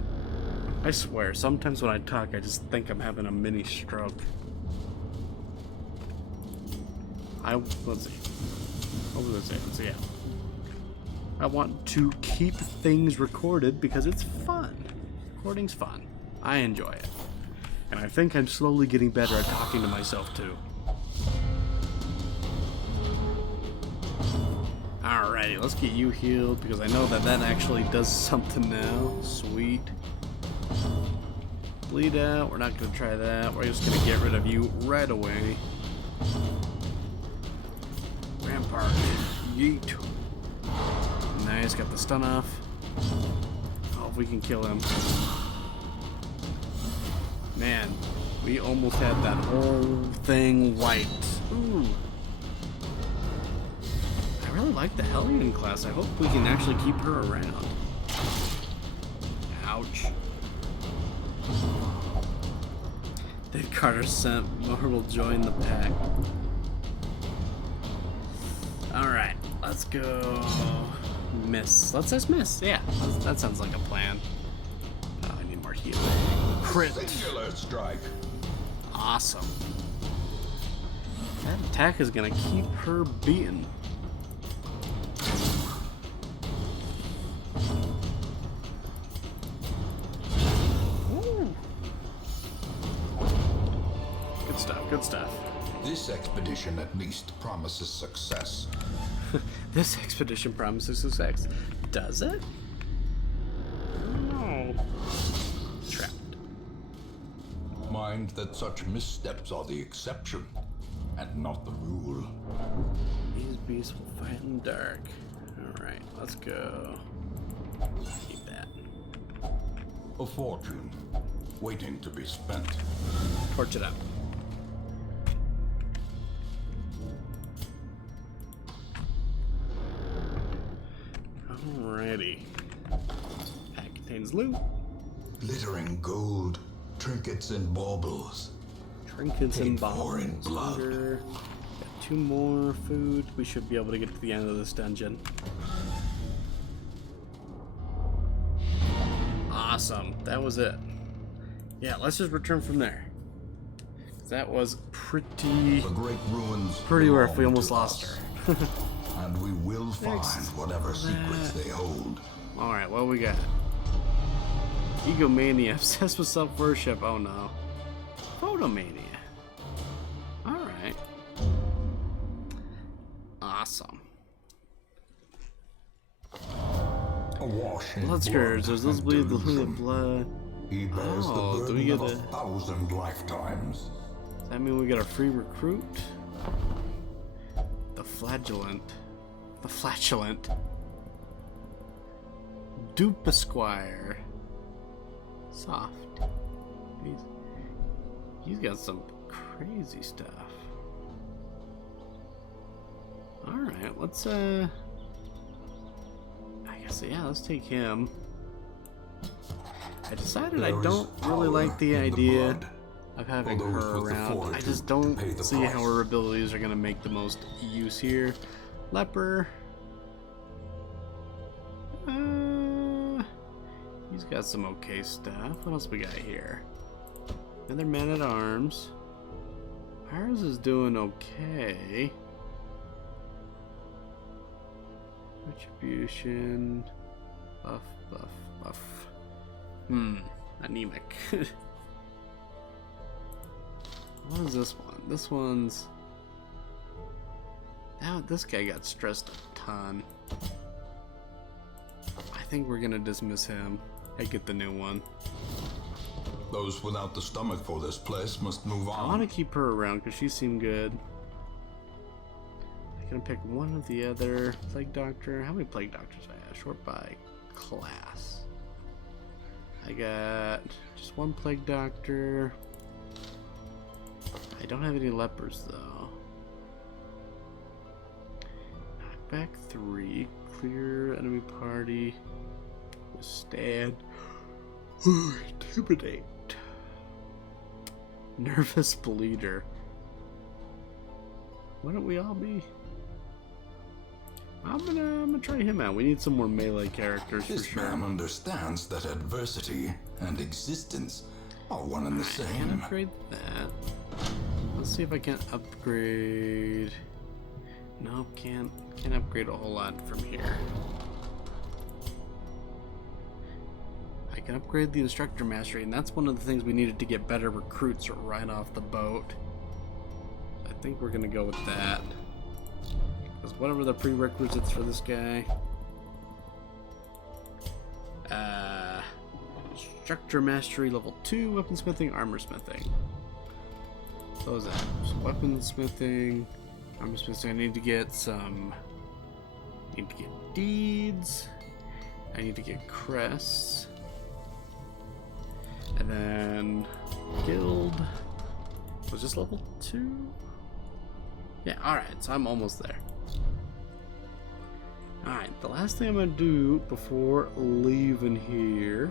I swear, sometimes when I talk, I just think I'm having a mini stroke. Let's see. What was I saying? So yeah, I want to keep things recorded because it's fun. Recording's fun. I enjoy it. And I think I'm slowly getting better at talking to myself too. Alrighty, let's get you healed because I know that actually does something now. Sweet. Bleed out. We're not going to try that. We're just going to get rid of you right away. Rampart. Yeet. Nice. Got the stun off. Oh, if we can kill him. Man, we almost had that whole thing wiped. Ooh. I really like the Hellion class. I hope we can actually keep her around. Ouch. Did Carter sent Marvel join the pack? Alright, let's go. Miss. Let's just miss. Yeah, that sounds like a plan. Oh, I need more healing. Crit. Singular strike. Awesome. That attack is gonna keep her beaten. Ooh. Good stuff. This expedition at least promises success. This expedition promises success. Does it? No. Trapped. Mind that such missteps are the exception, and not the rule. These beasts will fight in the dark. Alright, let's go. Keep that. A fortune, waiting to be spent. Torch it up. Alrighty. Pack contains loot. Glittering gold, trinkets and baubles. Trinkets and Paid for in bottles. blood. Got 2 more food. We should be able to get to the end of this dungeon. Awesome. That was it. Yeah, let's just return from there. That was pretty The great ruins rough. We belong almost to lost us, her. and we will find whatever secrets they hold. Alright, what we got? Egomania, obsessed with self-worship. Oh no. Photomania. Alright. Awesome. Awash in Blood scourge. Does this and bleed the delusion. blood? He bears Oh, the do we burden get of a- 1,000 lifetimes. Does that mean we got a free recruit? The flagellant. The flatulent. Dupe Esquire. Soft. He's got some crazy stuff. Alright, let's I guess yeah, let's take him. I decided I There is don't really power like the in idea blood. of having For those her with the around. I fortitude just to don't pay the see how price. her abilities are gonna make the most use here. Leper. He's got some okay stuff. What else we got here? Another man at arms. Ours is doing okay. Retribution. Buff, buff, buff. Anemic. What is this one? This one's... Now this guy got stressed a ton. I think we're gonna dismiss him and get the new one. Those without the stomach for this place must move I on. want to keep her around because she seemed good. I can pick one of the other. Plague Doctor. How many Plague Doctors I have? Short by class. I got just one Plague Doctor. I don't have any lepers though. Knockback 3. Clear enemy party. Withstand. Intimidate. Nervous bleeder. Why don't we all be? I'm gonna try him out. We need some more melee characters for This sure. man understands that adversity and existence are one and the I can same. upgrade that. Let's see if I can upgrade. Nope, can't upgrade a whole lot from here. I can upgrade the instructor mastery, and that's one of the things we needed to get better recruits right off the boat. I think we're gonna go with that. Because whatever the prerequisites for this guy. Instructor mastery level 2, weaponsmithing, armorsmithing. Those are weaponsmithing, armorsmithing. I need to get some. Need to get deeds. I need to get crests. And then guild. Was this level 2? Yeah, alright, so I'm almost there. Alright, the last thing I'm gonna do before leaving here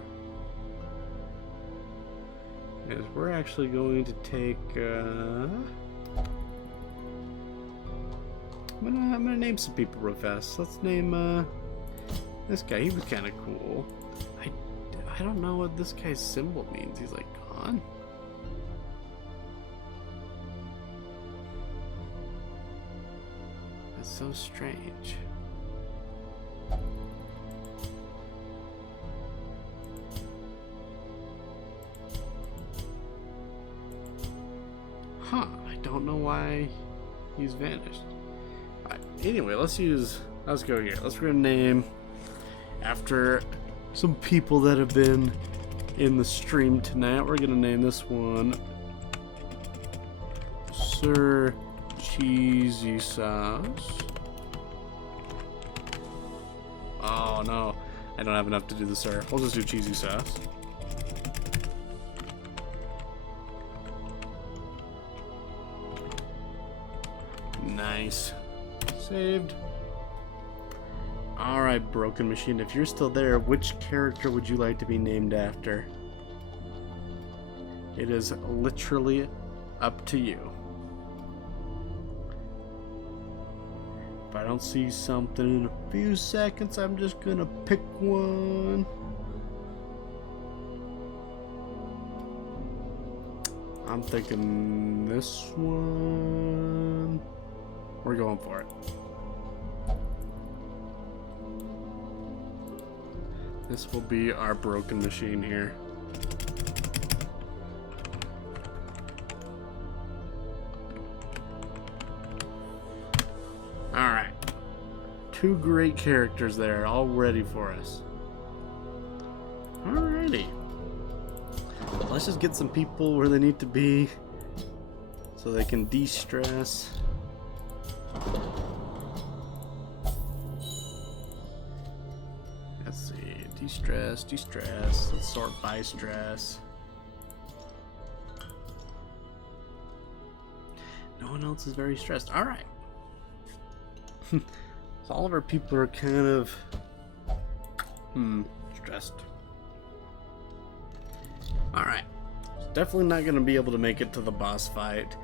is we're actually going to take I'm gonna name some people real fast. Let's name this guy. He was kinda cool. I don't know what this guy's symbol means. He's like gone. That's so strange. Huh, I don't know why he's vanished. Anyway, let's go here. We're gonna name after some people that have been in the stream tonight. We're gonna name this one Sir Cheesy Sauce. Oh no, I don't have enough to do the sir. We'll just do Cheesy Sauce. Nice. Saved. Alright, Broken Machine, if you're still there, which character would you like to be named after? It is literally up to you. If I don't see something in a few seconds, I'm just gonna pick one. I'm thinking this one. We're going for it. This will be our Broken Machine here. Alright. Two great characters there, all ready for us. Alrighty. Let's just get some people where they need to be so they can de-stress. Let's see. De-stress. Let's sort by stress. No one else is very stressed. Alright. So all of our people are kind of stressed. Alright. Definitely not going to be able to make it to the boss fight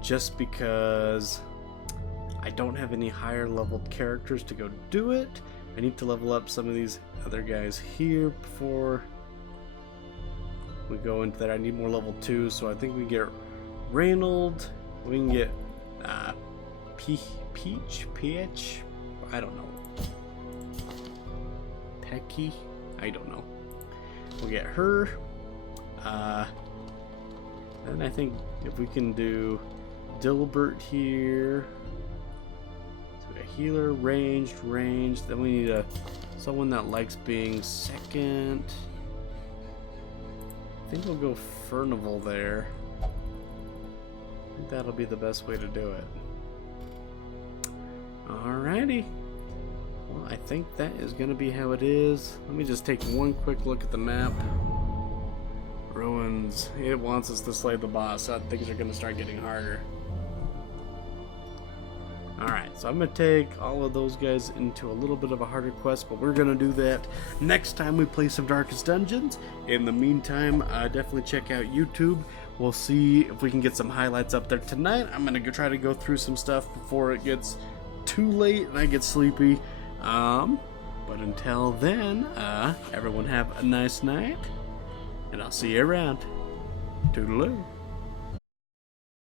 just because I don't have any higher leveled characters to go do it. I need to level up some of these other guys here before we go into that. I need more level 2, so I think we get Reynold. We can get Peach? I don't know. Pecky? I don't know. We'll get her. And I think if we can do Dilbert here. So a healer, ranged. Then we need someone that likes being second. I think we'll go Furnival there. I think that'll be the best way to do it. Alrighty. Well, I think that is going to be how it is. Let me just take one quick look at the map. Ruins. It wants us to slay the boss, so things are going to start getting harder. Alright, so I'm going to take all of those guys into a little bit of a harder quest, but we're going to do that next time we play some Darkest Dungeons. In the meantime, definitely check out YouTube. We'll see if we can get some highlights up there tonight. I'm going to try to go through some stuff before it gets too late and I get sleepy. But until then, everyone have a nice night, and I'll see you around. Toodaloo.